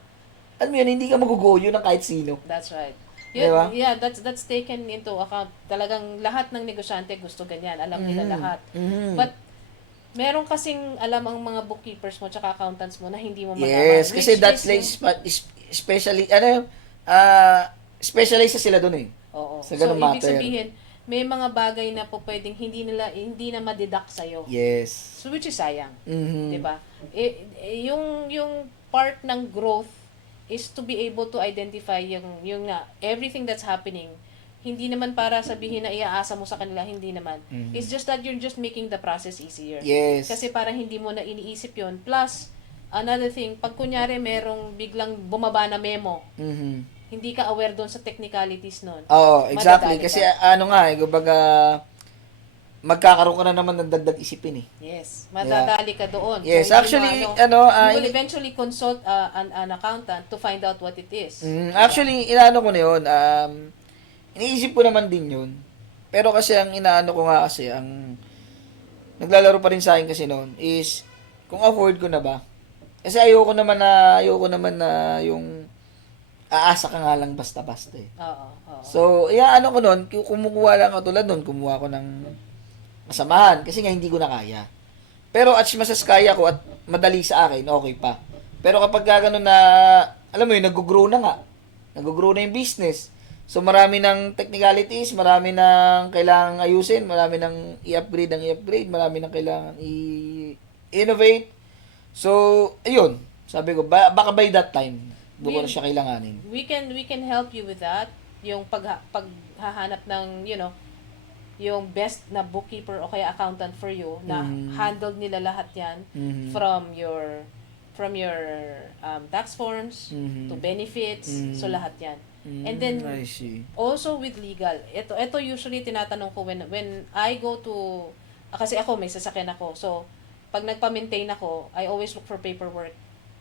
hindi ka magugoyo ng kahit sino. That's right. Diba? Yeah, that's taken into account. Talagang lahat ng negosyante gusto ganyan. Alam nila lahat. But Meron kasing alam ang mga bookkeepers mo tsaka accountants mo na hindi mo malaman. Yes, kasi Which that is place yung- especially specialize na sila doon eh. Oo. Sa So, ganung ibig matter. sabihin, may mga bagay na po pwedeng hindi na ma-deduct sa'yo. Yes. So, which is sayang. Mhm. 'Di ba? Yung part ng growth is to be able to identify yung na everything that's happening. Hindi naman para sabihin na iaasa mo sa kanila, hindi naman. Mhm. It's just that you're just making the process easier. Yes. Kasi parang hindi mo na iniisip yon. Plus, another thing, pag kunyari merong biglang bumaba na memo, Mhm. hindi ka aware doon sa technicalities nun. Oo, exactly. Madadali Kasi ka. ano nga eh, kumbaga magkakaroon ka na naman ng dagdag isipin eh. Yes, madadali ka doon. Yes, So, hindi actually, mo, ano, you will eventually consult an accountant to find out what it is. actually, inaano ko na yun, iniisip ko naman din yun. Pero kasi ang inaano ko nga kasi, ang naglalaro pa rin sa akin kasi noon is, kung afford ko na ba? Kasi ayoko naman na yung aasa ka nga lang basta-basta eh. Oo, oo. So, ano ko noon, kumukuha lang ako tulad noon, kumuha ko ng kasamahan kasi nga hindi ko na kaya. Pero at mas kaya ko at madali sa akin, okay pa. Pero kapag gano'n na, alam mo yun, nag-grow na nga. Nag-grow na yung business. So, marami ng technicalities, marami ng kailangang ayusin, marami ng i-upgrade, marami ng kailangan i-innovate. So, ayun. Sabi ko, baka by that time, doon ko na siya kailanganin. We can help you with that. Yung paghahanap ng, yung best na bookkeeper o kaya accountant for you na handled nila lahat yan Mhm. from your tax forms Mhm. to benefits, so lahat yan. And Mm, then I see. also with legal, ito usually tinatanong ko when I go to kasi ako may sasakyan ako. So pag nagpa-maintain ako, I always look for paperwork.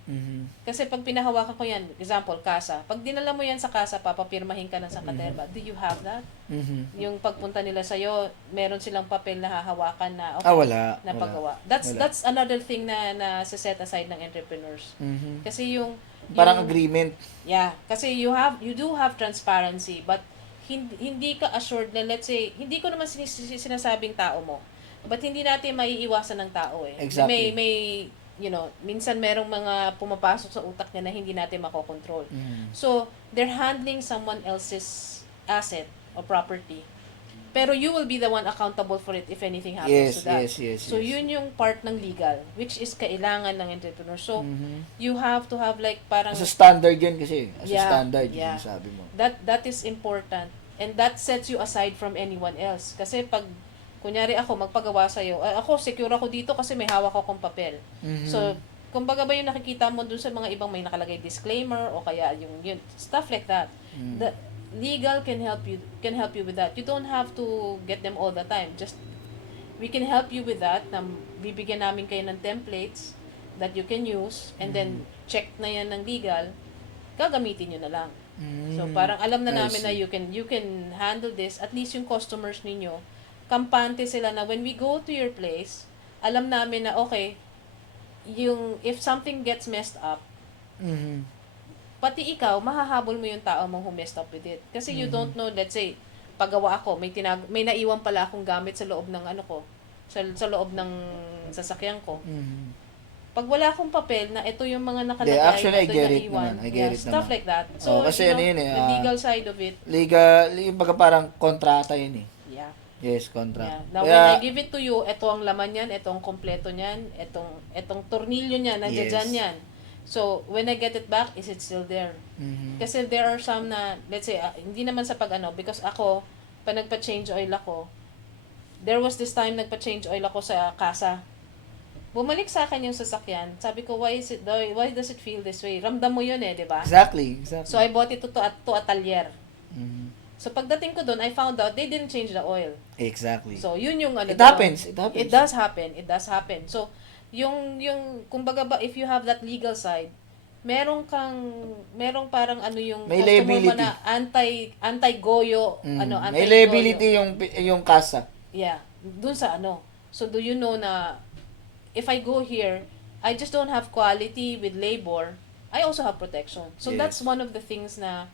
Mhm. Kasi pag pinahawakan ko yan, example, kasa. Pag dinala mo yan sa kasa, papapirmahin ka ng sa katerba. Do you have that? Mhm. Yung pagpunta nila sa'yo, meron silang papel na hahawakan na okay, Wala. na Wala. paggawa. That's Wala. that's another thing na set aside ng entrepreneurs. Mhm. Kasi yung Parang agreement. yeah, kasi you do have transparency, but hindi ka assured na, let's say, hindi ko naman sinasabing tao mo, but hindi natin maiiwasan ng tao eh. Exactly. May minsan merong mga pumapasok sa utak niya na hindi natin makokontrol. Mhm. So, they're handling someone else's asset or property. Pero you will be the one accountable for it if anything happens Yes, to that. yes. So, yun yung part ng legal, which is kailangan ng entrepreneur. So, Mhm. you have to have like parang As a standard yun kasi. As a Yeah, standard yeah. yung sabi mo. that is important. And that sets you aside from anyone else. Kasi pag, kunyari ako, magpagawa sa'yo, ako, secure ako dito kasi may hawak akong papel. Mhm. So, kumbaga ba yung nakikita mo dun sa mga ibang may nakalagay disclaimer o kaya yung stuff like that. Mm. The legal can help you with that. You don't have to get them all the time. Just we can help you with that. Na bibigyan namin kayo ng templates that you can use and then check na yan ng legal, gagamitin nyo na lang. So parang alam na I namin na see. you can handle this. At least yung customers ninyo, kampante sila na when we go to your place, alam namin na okay, yung if something gets messed up, Mhm. pati ikaw, mahahabol mo yung tao mong who messed up with it. Kasi you don't know, let's say, paggawa ako, may naiwan pala akong gamit sa loob ng sa loob ng sasakyan ko. Mhm. Pag wala akong papel na ito yung mga nakalagay, Actually, I ito get yung it naiwan, naman. I get it stuff naman. like that. Oh, So, kasi ano yun eh, the legal side of it, Legal, yung baga parang kontrata yun eh. yeah. Yes, kontrata. Yeah. Now, when I give it to you, ito ang laman yan, ito ang kompleto niyan, itong tornilyo niyan, nandiyan Yes. dyan yan. So, when I get it back, is it still there? Mhm. Kasi there are some na, let's say, hindi naman sa because ako, pa nagpa-change oil ako, there was this time nagpa-change oil ako sa kasa. Bumalik sa akin yung sasakyan. Sabi ko, why does it feel this way? Ramdam mo yun eh, di ba? Exactly. So, I bought it to atelier. Mhm. So, pagdating ko doon, I found out they didn't change the oil. Exactly. So, yun yung It doon. happens. It happens. It does happen. It does happen. So, kumbaga ba, if you have that legal side, merong parang yung May customer mo liability. na anti-goyo, May anti-goyo. liability yung kasa. Yeah. Dun sa So, do you know na, if I go here, I just don't have quality with labor, I also have protection. So, Yes. that's one of the things na,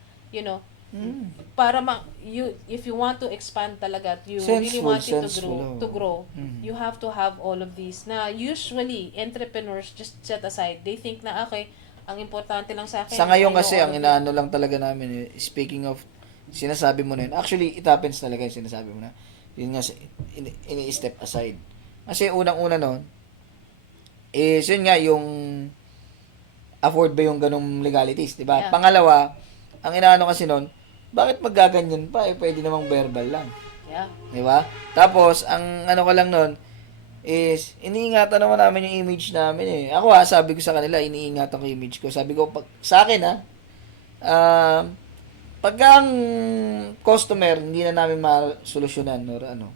Para if you want to expand talaga, at you really Senseful, want it senseful, to grow, Mm. you have to have all of these. Na usually entrepreneurs just set aside. They think na okay, ang importante lang sa akin. Sa ngayon I know kasi, all ang of it. inaano lang talaga namin, speaking of, sinasabi mo na yun. Actually, it happens talaga yung sinasabi mo na. Yun nga, ini-step aside. Kasi unang-una nun, is yun nga, yung afford ba yung ganong legalities, di ba? Yeah. Pangalawa, ang inaano kasi nun, bakit magaganyan pa? Pwede namang verbal lang. Yeah. Di ba? Tapos, ang ano ko lang nun, is, iniingatan naman namin yung image namin eh. Ako sabi ko sa kanila, iniingatan ko yung image ko. Sabi ko, sa akin pagka ang customer, hindi na namin masolusyonan or ano,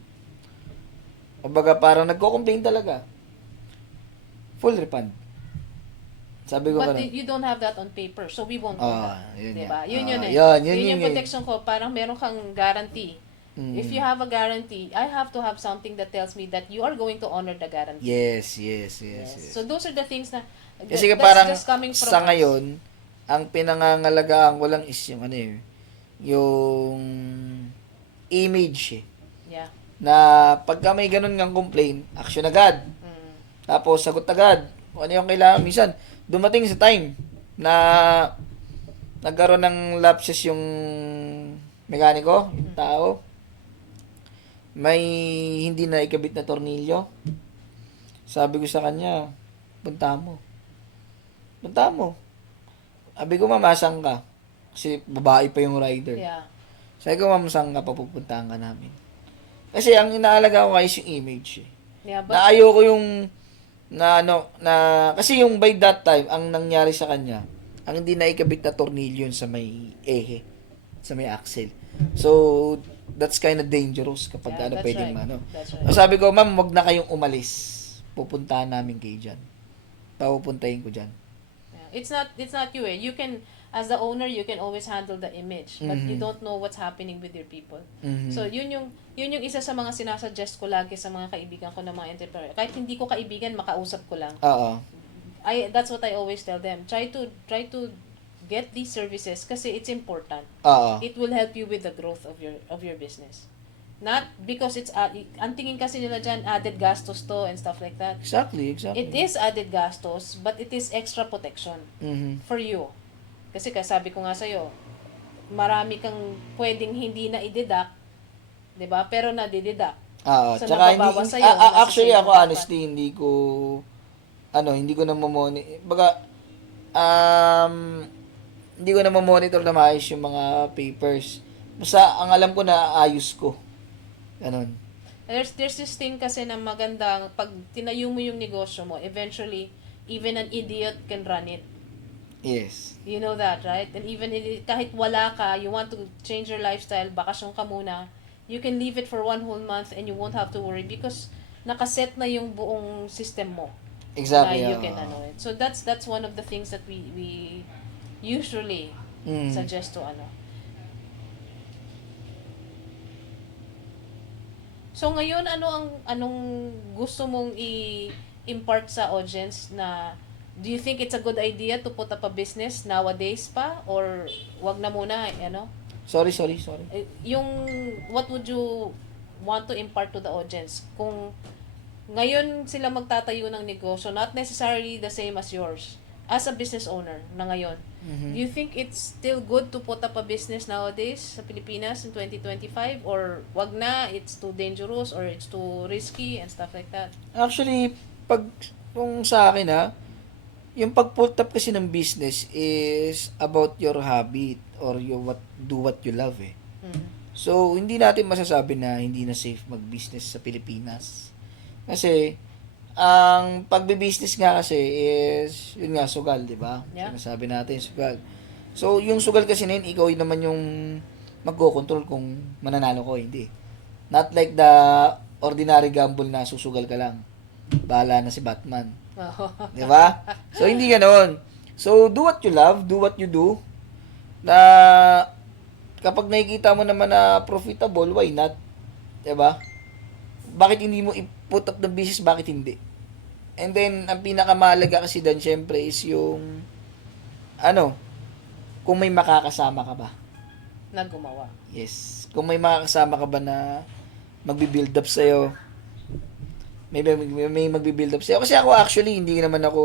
kumbaga parang nagko-complain talaga, full refund. Sabi ko But ganun. you don't have that on paper, so we won't do that. Yun Diba? yan. Yun yun eh. Yun yung protection ko, parang meron kang guarantee. If you have a guarantee, I have to have something that tells me that you are going to honor the guarantee. Yes. So those are the things na Kasi that's parang just coming from sa us. ngayon, ang pinangangalagaan ko lang is yung ano eh, yung image eh. Yeah. Na pagka may ganun ngang complaint, action agad. Tapos sagot agad. Kung ano yung kailangan. Minsan, dumating sa time na nagkaroon ng lapses yung mekaniko, yung tao. May hindi na ikabit na tornilyo. Sabi ko sa kanya, punta mo. Sabi ko, mamasang ka. Kasi babae pa yung rider. Yeah. Sabi ko, mamasang ka, papupuntahan ka namin. Kasi ang inaalaga ko guys yung image eh. Yeah, but Na ayoko yung kasi yung by that time ang nangyari sa kanya, ang hindi na ikabit na tornilyo yun sa may ehe, sa may axle. So that's kind of dangerous kapag Yeah, that's pwedeng right. ano. That's right. Sabi ko, ma'am, wag na kayong umalis. Pupuntahan namin kayo diyan. Papupuntahin ko diyan. Yeah. It's not you eh. You can, as the owner, you can always handle the image, but you don't know what's happening with your people. So yun yung isa sa mga sinasuggest ko lagi sa mga kaibigan ko ng mga entrepreneur. Kahit hindi ko kaibigan, makausap ko lang. Oo. That's what I always tell them. Try to get these services kasi it's important. Oo. It will help you with the growth of your business. Not because it's ang tingin kasi nila dyan, added gastos to and stuff like that. Exactly. It is added gastos, but it is extra protection for you. Kasi sabi ko nga sa'yo, marami kang pwedeng hindi na i-deduct, 'di ba? Pero na-deduct. Oo. So, Tsaka nababawas hindi, sa'yo, nasa actually sa'yo ako dapat. honestly hindi ko na baga hindi ko na monitor na maayos yung mga papers. Basta ang alam ko na ayos ko. Ganon. There's this thing kasi na magandang pag tinayo mo yung negosyo mo, eventually even an idiot can run it. Yes. You know that, right? And even kahit wala ka, you want to change your lifestyle, bakasyon ka muna, you can leave it for 1 whole month and you won't have to worry because nakaset na yung buong system mo. Exactly. Na you can it. So that's one of the things that we usually suggest to So ngayon anong gusto mong i-impart sa audience na do you think it's a good idea to put up a business nowadays pa or wag na muna Sorry. Yung what would you want to impart to the audience kung ngayon sila magtatayo ng negosyo, not necessarily the same as yours as a business owner na ngayon. Do you think it's still good to put up a business nowadays sa Pilipinas in 2025 or wag na, it's too dangerous or it's too risky and stuff like that? Actually, kung sa akin yung pag-put up kasi ng business is about your habit or do what you love eh. So, hindi natin masasabi na hindi na safe mag-business sa Pilipinas. Kasi, ang pagbe-business nga kasi is, yun nga, sugal, di ba? Yeah. Sinasabi natin, sugal. So, yung sugal kasi na yun, ikaw yun naman yung magko-control kung mananalo ko, hindi. Not like the ordinary gamble na susugal ka lang. Bahala na si Batman. Di ba? So, hindi ganoon. So, do what you love, do what you do. Na, kapag nakikita mo naman na profitable, why not? Di ba? Bakit hindi mo i-put up the business, bakit hindi? And then, ang pinakamahalaga kasi doon, syempre, is yung, kung may makakasama ka ba. Na gumawa. Yes. Kung may mga kasama ka ba na magbi-build up sa'yo, may magbi-build up sa'yo. Kasi ako actually, hindi naman ako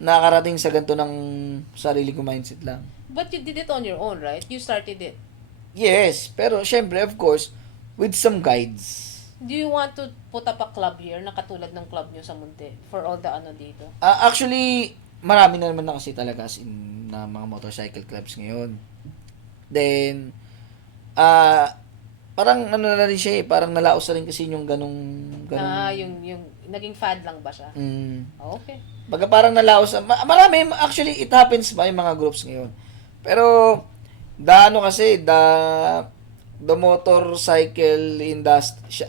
nakarating sa ganito ng sarili ko mindset lang. But you did it on your own, right? You started it. Yes, pero syempre, of course, with some guides. Do you want to put up a club here na katulad ng club nyo sa Munti for all the ano dito? Actually, marami na naman na kasi talaga as in na mga motorcycle clubs ngayon. Then, parang ano na rin siya parang nalaos na rin kasi yung ganong Yung naging fad lang ba siya? Oh, okay. baga parang nalaos marami, actually, it happens ba yung mga groups ngayon. Pero, kasi, the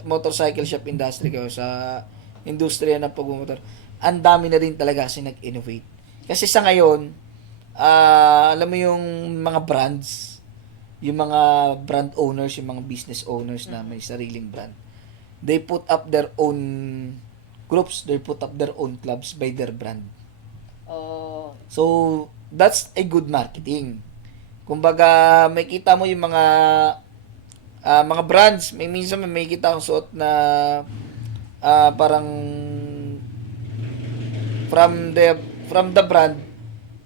motorcycle shop industry ko sa industriya ng pagmumotor, ang dami na rin talaga kasi nag-innovate. Kasi sa ngayon, alam mo yung mga brands, yung mga brand owners, yung mga business owners na may sariling brand, they put up their own groups, they put up their own clubs by their brand. Oh. So, that's a good marketing. Kumbaga, may kita mo yung mga brands, minsan may kita akong suot na parang from the brand,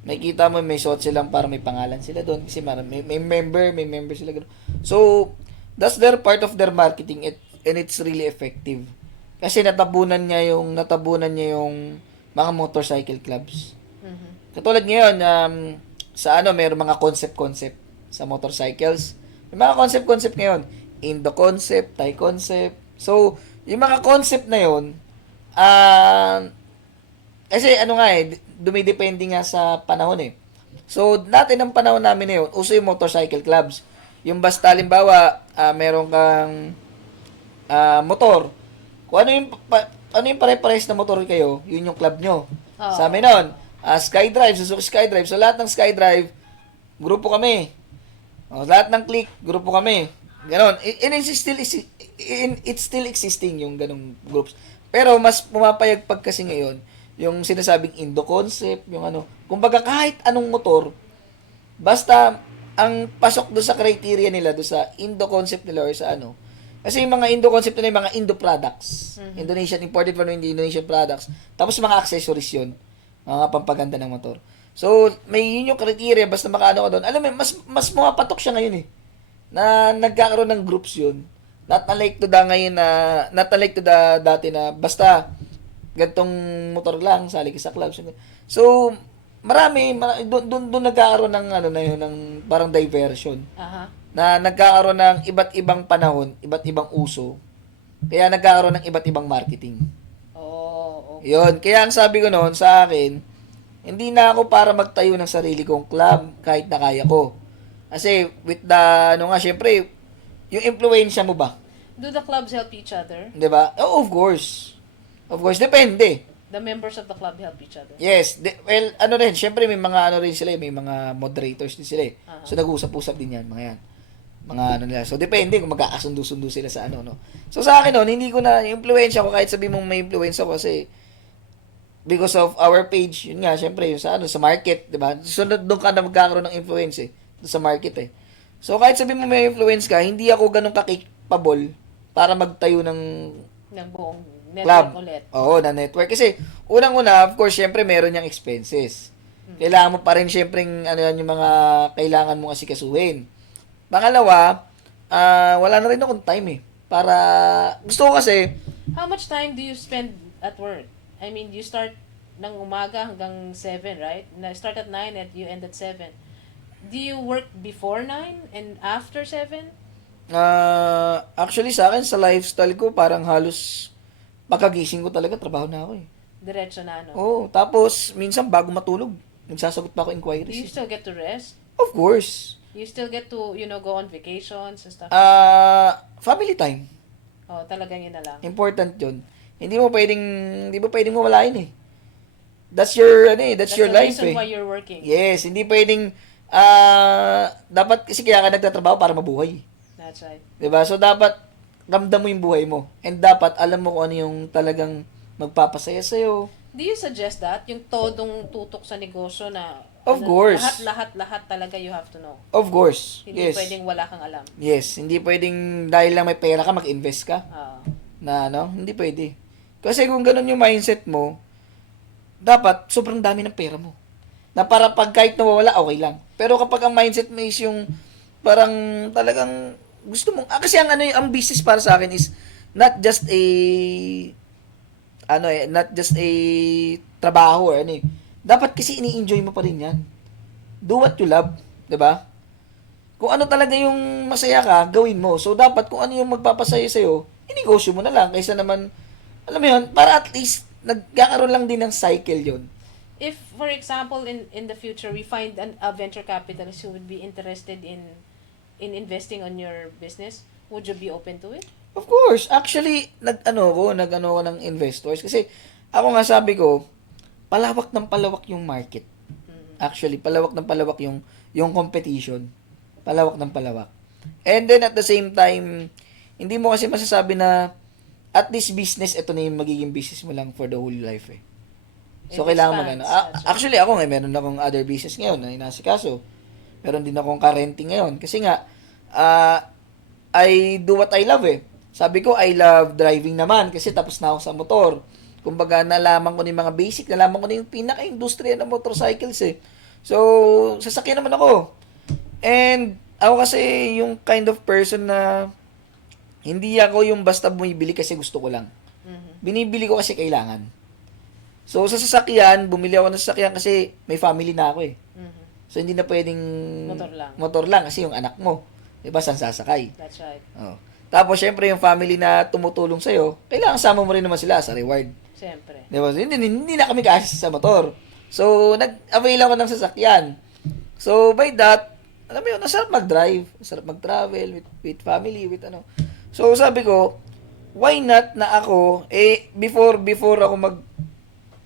may kita mo may suot silang para may pangalan sila doon kasi may member sila gano'n. So, that's their part of their marketing and it's really effective. Kasi natabunan niya yung mga motorcycle clubs. Katulad ngayon, sa mayroong mga concept sa motorcycles. May mga concept ngayon. Indo concept, Thai concept. So, yung mga concept na yun, kasi dumidepende nga sa panahon eh. So, dati ng panahon namin na yun, uso yung motorcycle clubs. Yung basta, halimbawa, meron kang motor. Kung ano yung pare-pares na motor kayo, yun yung club nyo. Oh. Sa amin nun, Skydrive, Suzuki Skydrive. So, lahat ng Skydrive, grupo kami. Lahat ng Click, grupo kami. Ganon. It's still existing yung ganong groups. Pero, mas pumapayag pag kasi ngayon, yung sinasabing Indo concept, yung kumbaga kahit anong motor, basta, ang pasok do sa criteria nila, do sa Indo concept nila or sa kasi yung mga Indo concept nila, yung mga Indo products. Indonesian, imported from Indonesian products. Tapos mga accessories yun. Mga pampaganda ng motor. So, may yun yung criteria, basta makaano ka doon. Alam mo, mas pumapatok siya ngayon eh. Na nagkakaroon ng groups yun. Not unlike to dati na basta gantong motor lang, sali ka sa clubs. So, marami doon nagkakaroon ng ng parang diversion. Na nagkakaroon ng iba't ibang panahon, iba't ibang uso. Kaya nagkakaroon ng iba't ibang marketing. Oh, okay. Yun. Kaya ang sabi ko noon sa akin, hindi na ako para magtayo ng sarili kong club kahit na kaya ko. Kasi with the, syempre, yung influensya mo ba? Do the clubs help each other? Diba? Oh, of course. Of course, depende. The members of the club help each other? Yes. Well, rin, syempre may mga rin sila, may mga moderators din sila. So, nag-uusap-usap din yan, mga yan. Mga nila. So, depende kung magkakasundo-sundo sila sa no. So, sa akin hindi ko na, yung influensya ko, kahit sabi mong may influensya ko kasi, because of our page, yun nga, syempre, yung sa market, di ba? So, doon ka na magkakaroon ng influence sa market eh. So, kahit sabi mo may influence ka, hindi ako ganun kakipable para magtayo ng buong network club ulit. Oo, na network. Kasi, unang-una, of course, syempre, meron niyang expenses. Kailangan mo pa rin, syempre, yung mga kailangan mong asikasuhin. Pangalawa, wala na rin akong time eh. Para, gusto ko kasi, How much time do you spend at work? I mean, you start ng umaga hanggang 7, right? Start at 9 and you end at 7. Do you work before 9 and after 7? Actually, sa akin, sa lifestyle ko, parang halos pagkagising ko talaga, trabaho na ako eh. Diretso na, Oo, tapos, minsan bago matulog, nagsasagot pa ako Do you inquiries. still get to rest? Of course. You still get to, go on vacations and stuff? Family time. Oh, talagang yun na lang. Important yun. Hindi mo pwedeng mawalain eh. That's your, that's your the life reason eh. why you're working. Yes, hindi pwedeng, dapat kasi kaya ka nagtatrabaho para mabuhay. That's right. Diba? So, dapat ramdam mo yung buhay mo. And dapat alam mo kung ano yung talagang magpapasaya sa'yo. Do you suggest that? Yung todong tutok sa negosyo na Of course. Lahat talaga you have to know. Of course. Hindi Yes. pwedeng wala kang alam. Yes, hindi pwedeng dahil lang may pera ka mag-invest ka Oo. na ano, hindi pwede. Kasi kung ganun yung mindset mo, dapat sobrang dami ng pera mo. Na para pag kahit nawawala, okay lang. Pero kapag ang mindset mo is yung parang talagang gusto mong, kasi ang business para sa akin is not just a not just a trabaho or ano eh. Dapat kasi ini-enjoy mo pa rin yan. Do what you love, 'di ba? Kung ano talaga yung masaya ka, gawin mo. So dapat kung ano yung magpapasaya sa iyo, inegosyo mo na lang kaysa naman alam mo yun, para at least nagkakaroon lang din ng cycle yun. If, for example, in the future, we find a venture capitalist who would be interested in investing on your business, would you be open to it? Of course. Actually, nag-ano ko ng investors. Kasi, ako nga sabi ko, palawak ng palawak yung market. Actually, palawak ng palawak yung competition. Palawak ng palawak. And then, at the same time, hindi mo kasi masasabi na at this business, ito na yung magiging business mo lang for the whole life eh. So, It kailangan expands, magano. that's right. Actually, ako nga, meron akong other business ngayon na inasikaso. Meron din akong ka-renting ngayon. Kasi nga, I do what I love eh. Sabi ko, I love driving naman kasi tapos na ako sa motor. Kumbaga, nalaman ko na yung mga basic, nalaman ko na yung pinaka-industriya ng motorcycles eh. So, sasakyan naman ako. And, ako kasi yung kind of person na hindi ako yung basta bumibili kasi gusto ko lang. Binibili ko kasi kailangan. So, sa sasakyan, bumili ako ng sasakyan kasi may family na ako eh. So, hindi na pwedeng motor lang kasi yung anak mo. Diba, saan sasakay? That's right. Oh. Tapos, syempre, yung family na tumutulong sa'yo, kailangan sama mo rin naman sila sa reward. Siyempre. Diba? Hindi na kami kasi sa motor. So, nag-avail ako ng sasakyan. So, by that, alam mo yun, nasarap mag-drive, nasarap mag-travel with family, with ano. So, sabi ko, why not na ako, before ako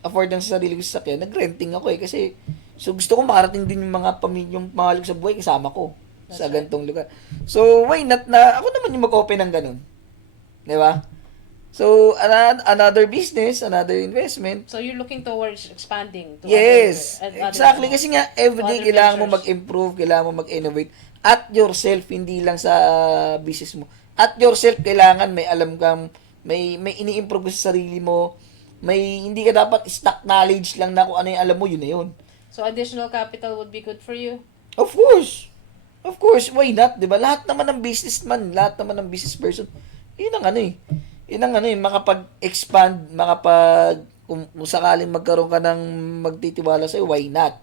afford ng sarili ko sa sasakyan, nag-renting ako eh. Kasi, so gusto ko makarating din yung mga pamilyang mahal ko sa buhay, kasama ko sa gantong lugar. So, why not na ako naman yung mag-open ng ganun. Di ba? So, another business, another investment. So, you're looking towards expanding to Yes. other Exactly. Kasi nga, everyday other kailangan mo ventures. mag-improve, kailangan mo mag-innovate at yourself, hindi lang sa business mo. At yourself, kailangan may alam kang, may ini-improve sa sarili mo. Hindi ka dapat stuck knowledge lang na kung ano yung alam mo, yun na yun. So, additional capital would be good for you? Of course. Of course, why not? 'Di ba? Lahat naman ng businessman, lahat naman ng business person, yun ang ano eh. Yun ang ano eh, makapag-expand, kung sakaling magkaroon ka ng magtitiwala sa'yo, why not?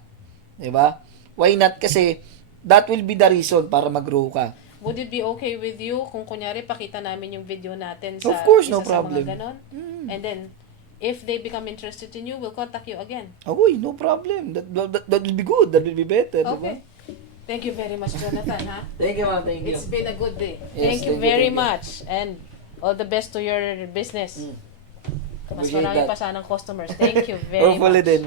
'Di ba? Why not? Kasi that will be the reason para mag-grow ka. Would it be okay with you kung kunyari pakita namin yung video natin sa Of course, isa no sa problem. mga ganon? And then, if they become interested in you, we'll contact you again. Agoy, no problem. That will be good. That will be better, 'di ba? Okay. Thank you very much, Jonathan, ha? Thank you, ma'am. Thank you. It's been a good day. Yes, Thank you thank you, very thank you. much. And all the best to your business. Mas Appreciate marami that. pa sanang customers. Thank you very Hopefully much. din.